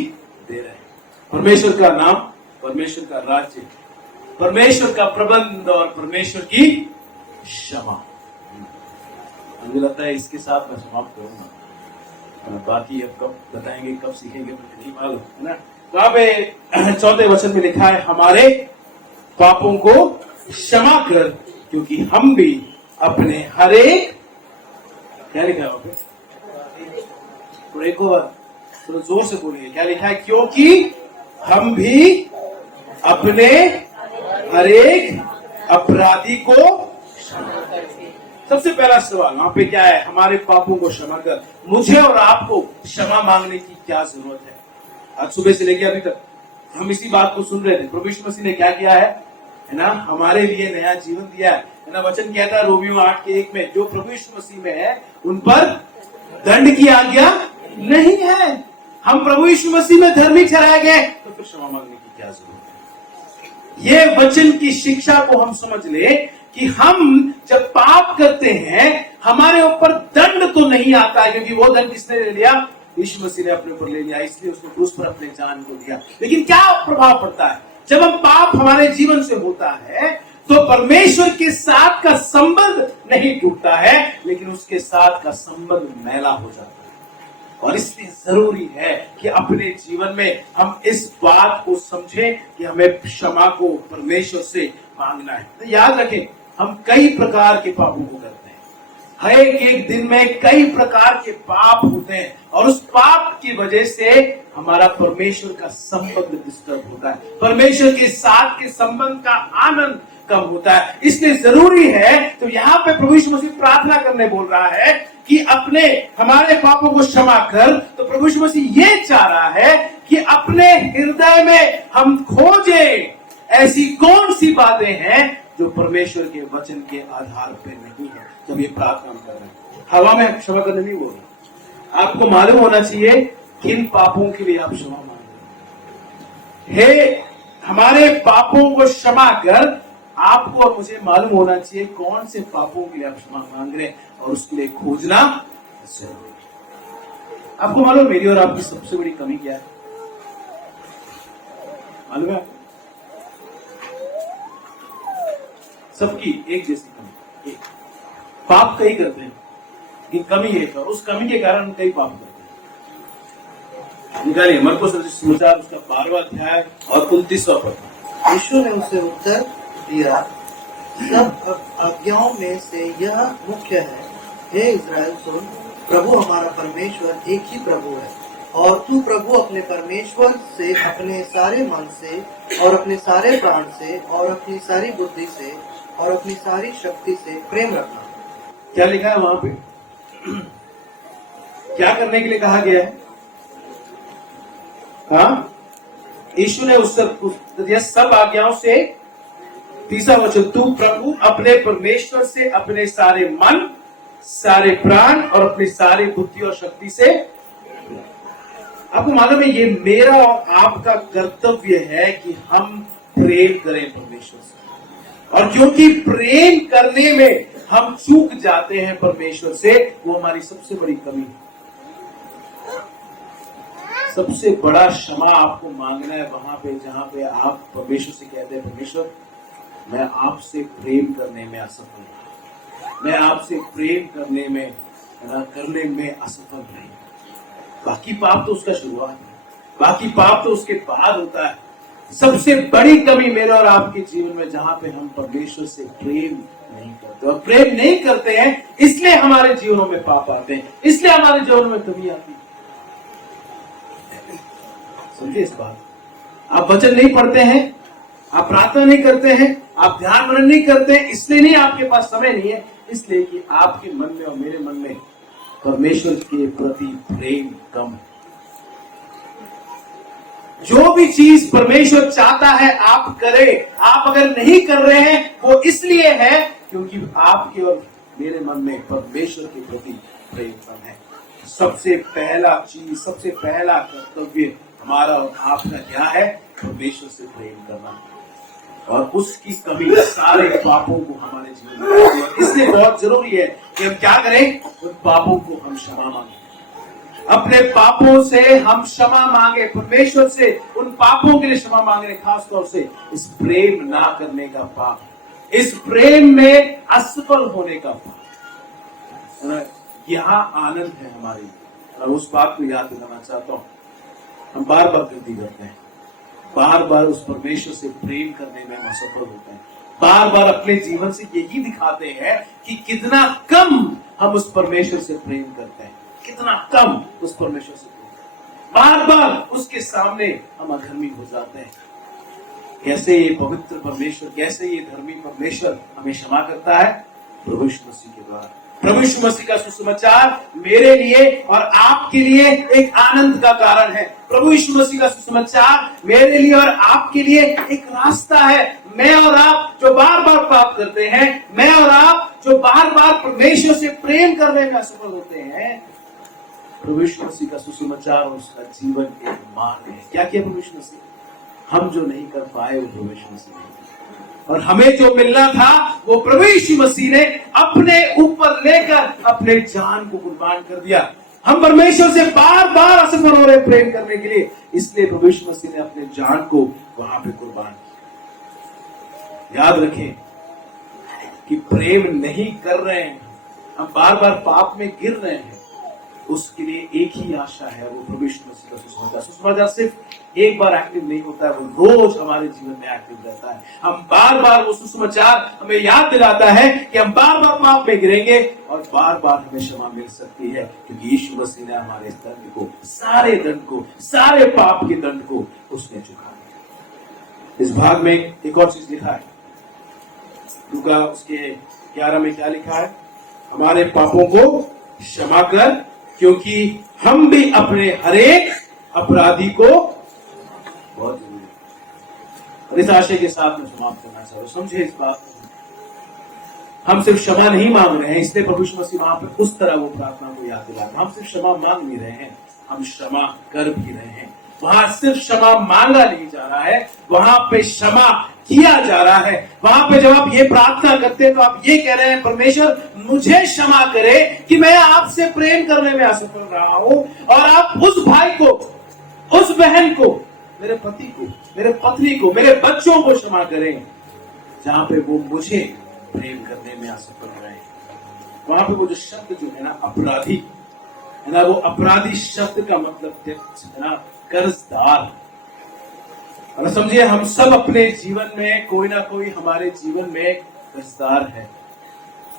दे रहे हैं। परमेश्वर का नाम, परमेश्वर का राज्य, परमेश्वर का प्रबंध और परमेश्वर की क्षमा। मुझे लगता है इसके साथ मैं समाप्त करूंगा, बाकी अब कब बताएंगे, कब सीखेंगे मुझे नहीं मालूम, है ना। वहां पे 4 वचन में लिखा है हमारे पापों को क्षमा कर क्योंकि हम भी अपने हर एक, क्या लिखा है वहां पे? थोड़ा एक और थोड़ा जोर से बोलिए, क्या लिखा है? क्योंकि हम भी अपने हर एक अपराधी को क्षमा कर। सबसे पहला सवाल वहां पे क्या है? हमारे पापों को क्षमा कर। मुझे और आपको क्षमा मांगने की क्या जरूरत है? आज सुबह से लेकर अभी तक हम इसी बात को सुन रहे थे। प्रभु यीशु मसीह ने क्या किया है ना, हमारे लिए नया जीवन दिया है ना। वचन कहता है रोमियो 8:1 में, जो प्रभु यीशु मसीह में है उन पर दंड की आज्ञा नहीं है। हम प्रभु यीशु मसीह में धर्मी ठहराए गए, तो फिर क्षमा मांगने की क्या जरूरत है? ये वचन की शिक्षा को हम समझ ले कि हम जब पाप करते हैं हमारे ऊपर दंड तो नहीं आता, क्योंकि वो दंड किसने ले लिया? यीशु मसीह ने अपने ऊपर ले लिया, इसलिए उसने क्रूस पर अपने जान को दिया। लेकिन क्या प्रभाव पड़ता है जब हम पाप हमारे जीवन से होता है? तो परमेश्वर के साथ का संबंध नहीं टूटता है, लेकिन उसके साथ का संबंध मैला हो जाता है। और इसलिए जरूरी है कि अपने जीवन में हम इस बात को समझें कि हमें क्षमा को परमेश्वर से मांगना है। तो याद रखें, हम कई प्रकार के पापों को करते हैं, हर एक दिन में कई प्रकार के पाप होते हैं, और उस पाप की वजह से हमारा परमेश्वर का संबंध डिस्टर्ब होता है, परमेश्वर के साथ के संबंध का आनंद कम होता है। इसलिए जरूरी है, तो यहाँ पे प्रभु यीशु मसीह प्रार्थना करने बोल रहा है कि अपने हमारे पापों को क्षमा कर। तो प्रभु यीशु मसीह ये चाह रहा है कि अपने हृदय में हम खोजें ऐसी कौन सी बातें हैं जो परमेश्वर के वचन के आधार पर नहीं है। जब ये प्रार्थना कर रहे हैं, हवा में क्षमा करने नहीं बोल रहा, आपको मालूम होना चाहिए किन पापों के लिए आप क्षमा मांग रहे हैं। हे हमारे पापों को क्षमा कर, आपको और मुझे मालूम होना चाहिए कौन से पापों के लिए आप क्षमा मांग रहे हैं, और उसके लिए खोजना जरूरी है। आपको मालूम मेरी और आपकी सबसे बड़ी कमी क्या है? मालूम है? सबकी एक जैसी कमी, एक पाप कई करते हैं, लेकिन कमी एक, और उस कमी के कारण कई पाप करते हैं। निकालिए मरकुस समाचार उसका 12वां अध्याय और 29वां पद। यीशु ने उसे उत्तर दिया, सब आज्ञाओं में से यह मुख्य है, हे इज़राइल सुन, प्रभु हमारा परमेश्वर एक ही प्रभु है, और तू प्रभु अपने परमेश्वर से अपने सारे मन से और अपने सारे प्राण से और अपनी सारी बुद्धि से और अपनी सारी शक्ति से प्रेम रखना। क्या लिखा है वहां पे? क्या करने के लिए कहा गया है? हाँ, यीशु ने उस सब आज्ञाओं से, तीसरा वचन, तू प्रभु अपने परमेश्वर से अपने सारे मन, सारे प्राण और अपनी सारी बुद्धि और शक्ति से। आपको मालूम है ये मेरा और आपका कर्तव्य है कि हम प्रेम करें परमेश्वर से, और क्योंकि प्रेम करने में हम चूक जाते हैं परमेश्वर से, वो हमारी सबसे बड़ी कमी है। सबसे बड़ा क्षमा आपको मांगना है वहां पे जहां पे आप परमेश्वर से कहते हैं, परमेश्वर मैं आपसे प्रेम करने में असफल रहा, मैं आपसे प्रेम करने में असफल नहीं। बाकी पाप तो उसका शुरुआत है, बाकी पाप तो उसके बाद होता है। सबसे बड़ी कमी मेरे और आपके जीवन में जहां पे हम परमेश्वर से प्रेम नहीं करते, और प्रेम नहीं करते हैं इसलिए हमारे जीवनों में पाप आते हैं, इसलिए हमारे जीवन में कमी आती है। समझिए इस बात। आप वचन नहीं पढ़ते हैं, आप प्रार्थना नहीं करते हैं, आप ध्यान मनन नहीं करते हैं, इसलिए नहीं, आपके पास समय नहीं है, इसलिए कि आपके मन में और मेरे मन में परमेश्वर के प्रति प्रेम कम है। जो भी चीज परमेश्वर चाहता है आप करें, आप अगर नहीं कर रहे हैं वो इसलिए है क्योंकि आपके और मेरे मन में परमेश्वर के प्रति प्रेम कम है। सबसे पहला चीज, सबसे पहला कर्तव्य हमारा और आपका क्या है? परमेश्वर से प्रेम करना, और उसकी कमी सारे पापों को हमारे जीवन में है। इसलिए बहुत जरूरी है कि हम क्या करें? उन पापों को हम क्षमा मांगे, अपने पापों से हम क्षमा मांगे, परमेश्वर से उन पापों के लिए क्षमा मांगे, खासतौर से इस प्रेम ना करने का पाप, इस प्रेम में असफल होने का पाप। यहाँ आनंद है हमारी, और उस बात को याद दिलाना चाहता हूं। हम बार बार गलती करते हैं, बार बार उस परमेश्वर से प्रेम करने में असफल होते हैं, बार बार अपने जीवन से यही दिखाते हैं कि कितना कम हम उस परमेश्वर से प्रेम करते हैं, कितना कम उस परमेश्वर से प्रेम, बार बार उसके सामने हम अधर्मी हो जाते हैं। कैसे ये पवित्र परमेश्वर, कैसे ये धर्मी परमेश्वर हमें क्षमा करता है? प्रभु यीशु मसीह के द्वारा। प्रभु यीशु मसीह का सुसमाचार मेरे लिए और आपके लिए एक आनंद का कारण है। प्रभु यीशु मसीह का सुसमाचार मेरे लिए और आपके लिए एक रास्ता है। मैं और आप जो बार बार पाप करते हैं, मैं और आप जो बार बार परमेश्वर से प्रेम करने में असफल होते हैं, प्रभु यीशु मसीह का सुसमाचार और उसका जीवन एक मार्ग है। क्या किया प्रभु यीशु मसीह? हम जो नहीं कर पाए वो प्रभु यीशु मसीह ने, और हमें जो मिलना था वो प्रभु यीशु मसीह ने अपने ऊपर लेकर अपने जान को कुर्बान कर दिया। हम परमेश्वर से बार बार असफल हो रहे प्रेम करने के लिए, इसलिए प्रभु यीशु मसीह ने अपने जान को वहां पे कुर्बान किया। याद रखें कि प्रेम नहीं कर रहे हैं, हम बार बार पाप में गिर रहे हैं, उसके लिए एक ही आशा है, वो प्रभु यीशु मसीह का सुसमाचार। सुसमाचार सिर्फ एक बार एक्टिव नहीं होता है, वो रोज हमारे जीवन में एक्टिव रहता है। हम बार बार वो सुसमाचार हमें याद दिलाता है कि हम बार बार पाप में गिरेंगे और बार बार हमें क्षमा मिल सकती है, क्योंकि यीशु मसीह ने हमारे दंड को, सारे दंड को, सारे पाप के दंड को उसने चुका दिया। इस भाग में एक और चीज लिखा है, लूका उसके 11 में क्या लिखा है? हमारे पापों को क्षमा कर, क्योंकि हम भी अपने हरेक अपराधी को, बहुत जरूरी है, और इस आशय के साथ मैं समाप्त करना चाह रहा हूं। समझे इस बात को, हम सिर्फ क्षमा नहीं मांग रहे हैं, इसलिए प्रभु यीशु मसीह वहां पर उस तरह वो प्रार्थना को याद दिलाते हैं। हम सिर्फ क्षमा मांग नहीं रहे हैं, हम क्षमा कर भी रहे हैं। वहां सिर्फ क्षमा मांगा नहीं जा रहा है, वहां पे क्षमा किया जा रहा है। वहां पे जब आप ये प्रार्थना करते हैं तो आप ये कह रहे हैं, परमेश्वर मुझे क्षमा करे कि मैं आपसे प्रेम करने में असफल रहा हूं, और आप उस भाई को, उस बहन को, मेरे पति को, मेरे पत्नी को, मेरे बच्चों को क्षमा करें जहां पे वो मुझे प्रेम करने में असफल रहे। वहां पे वो जो शब्द जो है ना, अपराधी है ना, वो अपराधी शब्द का मतलब है ना कर्जदार। और समझिए हम सब अपने जीवन में कोई ना कोई हमारे जीवन में कर्जदार है।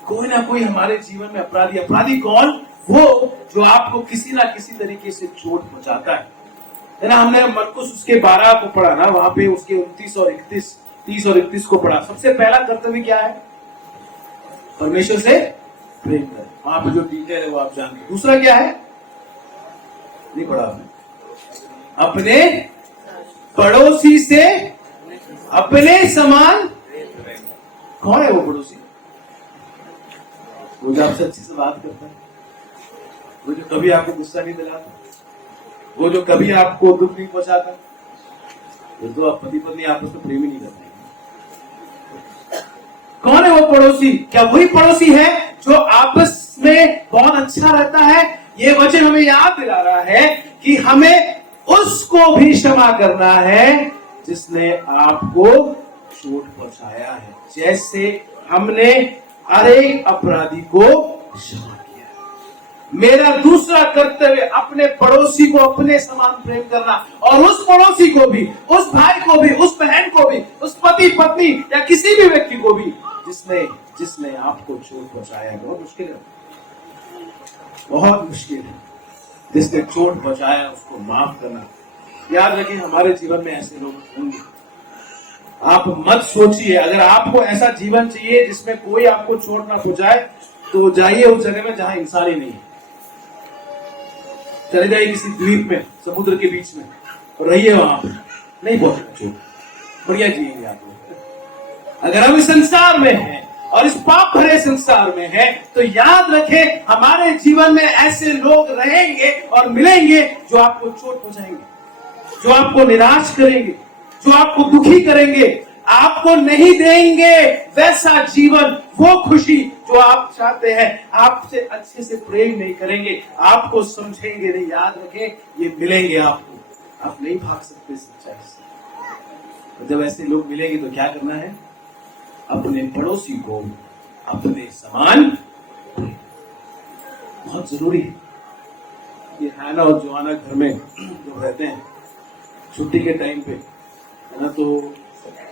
कोई ना कोई हमारे जीवन में अपराधी। अपराधी कौन? वो जो आपको किसी ना किसी तरीके से चोट पहुंचाता है ना। हमने मरकुस उसके 12 को पढ़ा ना, वहां पे उसके 29 और 31, 30 और 31 को पढ़ा। सबसे पहला कर्तव्य क्या है? परमेश्वर से प्रेम करें। वहां पे जो डिटेल है वो आप जानते। दूसरा क्या है? नहीं पढ़ा आपने? अपने पड़ोसी से अपने समान। कौन है वो पड़ोसी? वो जो आपसे अच्छे से बात करता है, वो जो कभी आपको गुस्सा नहीं दिलाता, वो जो कभी आपको दुख नहीं पहुंचाता। वो तो आप पति पत्नी आपस में प्रेम ही नहीं करते। कौन है वो पड़ोसी? क्या वही पड़ोसी है जो आपस में बहुत अच्छा रहता है? ये वचन हमें याद दिला रहा है कि हमें उसको भी क्षमा करना है जिसने आपको चोट पहुंचाया है, जैसे हमने हर एक अपराधी को क्षमा किया। मेरा दूसरा कर्तव्य अपने पड़ोसी को अपने समान प्रेम करना, और उस पड़ोसी को भी, उस भाई को भी, उस बहन को भी, उस पति पत्नी या किसी भी व्यक्ति को भी जिसने आपको चोट पहुंचाया है। बहुत मुश्किल है, बहुत मुश्किल है। जिसने चोट पहुंचाया उसको माफ करना। याद रखिए, हमारे जीवन में ऐसे लोग होंगे। आप मत सोचिए, अगर आपको ऐसा जीवन चाहिए जिसमें कोई आपको चोट ना पहुंचाए, तो जाइए उस जगह में जहां इंसान ही नहीं है। चले जाइए किसी द्वीप में, समुद्र के बीच में, और रहिए वहां पर। नहीं पहुंचेगा चोट, बढ़िया जिएंगे आप लोग। अगर हम इस संसार में हैं और इस पाप भरे संसार में हैं, तो याद रखें हमारे जीवन में ऐसे लोग रहेंगे और मिलेंगे जो आपको चोट पहुंचाएंगे, जो आपको निराश करेंगे, जो आपको दुखी करेंगे, आपको नहीं देंगे वैसा जीवन, वो खुशी जो आप चाहते हैं। आपसे अच्छे से प्रेम नहीं करेंगे, आपको समझेंगे नहीं। याद रखें, ये मिलेंगे आपको, आप नहीं भाग सकते सच्चाई से। तो जब ऐसे लोग मिलेंगे तो क्या करना है? अपने पड़ोसी को अपने समान, बहुत जरूरी है। ये हैना और जोआना घर में जो रहते हैं छुट्टी के टाइम पे, है ना, तो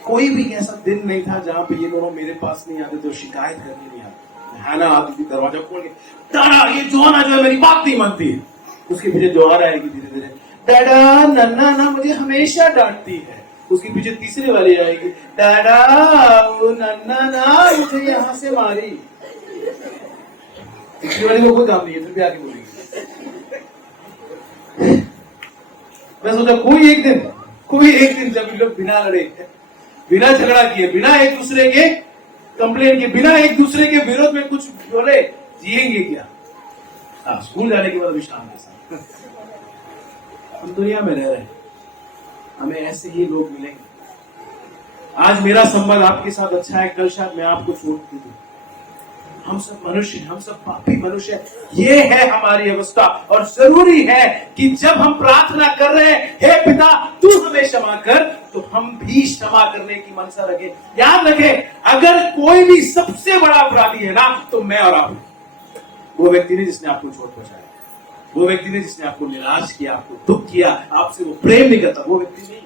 कोई भी ऐसा दिन नहीं था जहां पे ये दोनों मेरे पास नहीं आते थे, शिकायत करने नहीं आते। हैना आती थी दरवाजा खोल के, डाडा ये जोआना जो है मेरी बात नहीं मानती है। उसके पीछे जोआना आएगी धीरे धीरे, डाडा नन्ना ना मुझे हमेशा डांटती है। उसके पीछे तीसरी वाली आएगी, डाडा वो नन्ना ना मुझे यहाँ से मारी। तीसरी वाली को कोई काम नहीं है, फिर भी आगे बोलेगी। मैं सोचा कोई एक दिन जब इन लोग बिना लड़े, बिना झगड़ा किए, बिना एक दूसरे के कंप्लेन के, बिना एक दूसरे के विरोध में कुछ बोले, जिएंगे क्या? स्कूल जाने के बाद भी शाम के साथ हम दुनिया में रह रहे हैं, हमें ऐसे ही लोग मिलेंगे। आज मेरा संबंध आपके साथ अच्छा है, कल शायद मैं आपको चोट दे दूं। हम सब मनुष्य, हम सब पापी मनुष्य, ये है हमारी अवस्था। और जरूरी है कि जब हम प्रार्थना कर रहे हैं, हे पिता तू हमें क्षमा कर, तो हम भी क्षमा करने की मनसा रखें। याद रखें, अगर कोई भी सबसे बड़ा अपराधी है ना, तो मैं और आप। वो व्यक्ति नहीं जिसने आपको चोट पहुंचाया, वो व्यक्ति नहीं जिसने आपको निराश किया, आपको दुख किया, आपसे वो प्रेम नहीं करता, वो व्यक्ति नहीं।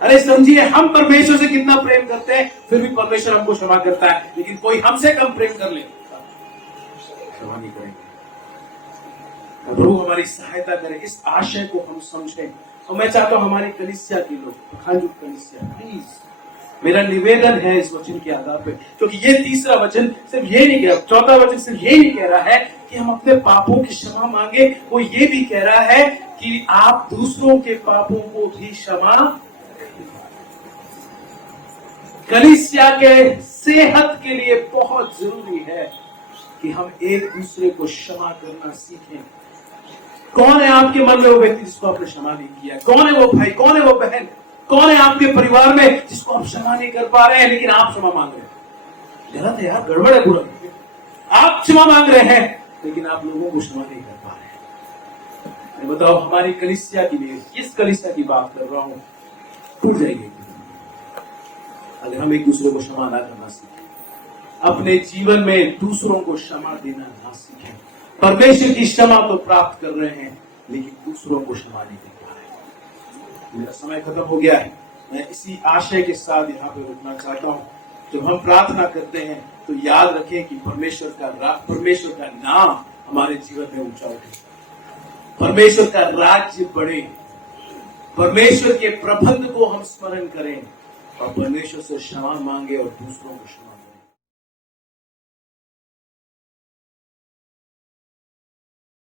अरे समझिए, हम परमेश्वर से कितना प्रेम करते हैं, फिर भी परमेश्वर हमको क्षमा करता है। लेकिन कोई हमसे कम प्रेम कर ले, क्षमा नहीं करेंगे। प्रभु हमारी सहायता करे, इस आशय को हम समझें। और मैं चाहता हूं हमारी कलीसिया के लोग, कलीसिया, प्लीज मेरा निवेदन है इस वचन के आधार पे, क्योंकि ये तीसरा वचन सिर्फ ये नहीं कह रहा, चौथा वचन सिर्फ ये नहीं कह रहा है कि हम अपने पापों की क्षमा मांगे, वो ये भी कह रहा है कि आप दूसरों के पापों को भी क्षमा। कलीसिया के सेहत के लिए बहुत जरूरी है कि हम एक दूसरे को क्षमा करना सीखें। कौन है आपके मन में वो व्यक्ति जिसको आपने क्षमा नहीं किया? कौन है वो भाई, कौन है वो बहन, कौन है आपके परिवार में जिसको आप क्षमा नहीं कर पा रहे हैं, लेकिन आप क्षमा मांग रहे हैं? गलत है यार, गड़बड़ है पूरा। आप क्षमा मांग रहे हैं लेकिन आप लोगों को क्षमा नहीं कर पा रहे हैं। बताओ, हमारी कलीसिया के लिए, किस कलीसिया की बात कर रहा हूं, टूट जाएगी अगर हम एक दूसरे को क्षमा ना करना सीखें, अपने जीवन में दूसरों को क्षमा देना ना सीखें। परमेश्वर की क्षमा तो प्राप्त कर रहे हैं, लेकिन दूसरों को क्षमा नहीं दे पा रहे। मेरा समय खत्म हो गया है, मैं इसी आशय के साथ यहाँ पे रुकना चाहता हूँ जब हम प्रार्थना करते हैं तो याद रखें कि परमेश्वर का नाम हमारे जीवन में ऊंचा उठे, परमेश्वर का राज्य बढ़े, परमेश्वर के प्रबंध को हम स्मरण करें और परमेश्वर से क्षमा मांगे और दूसरों को क्षमा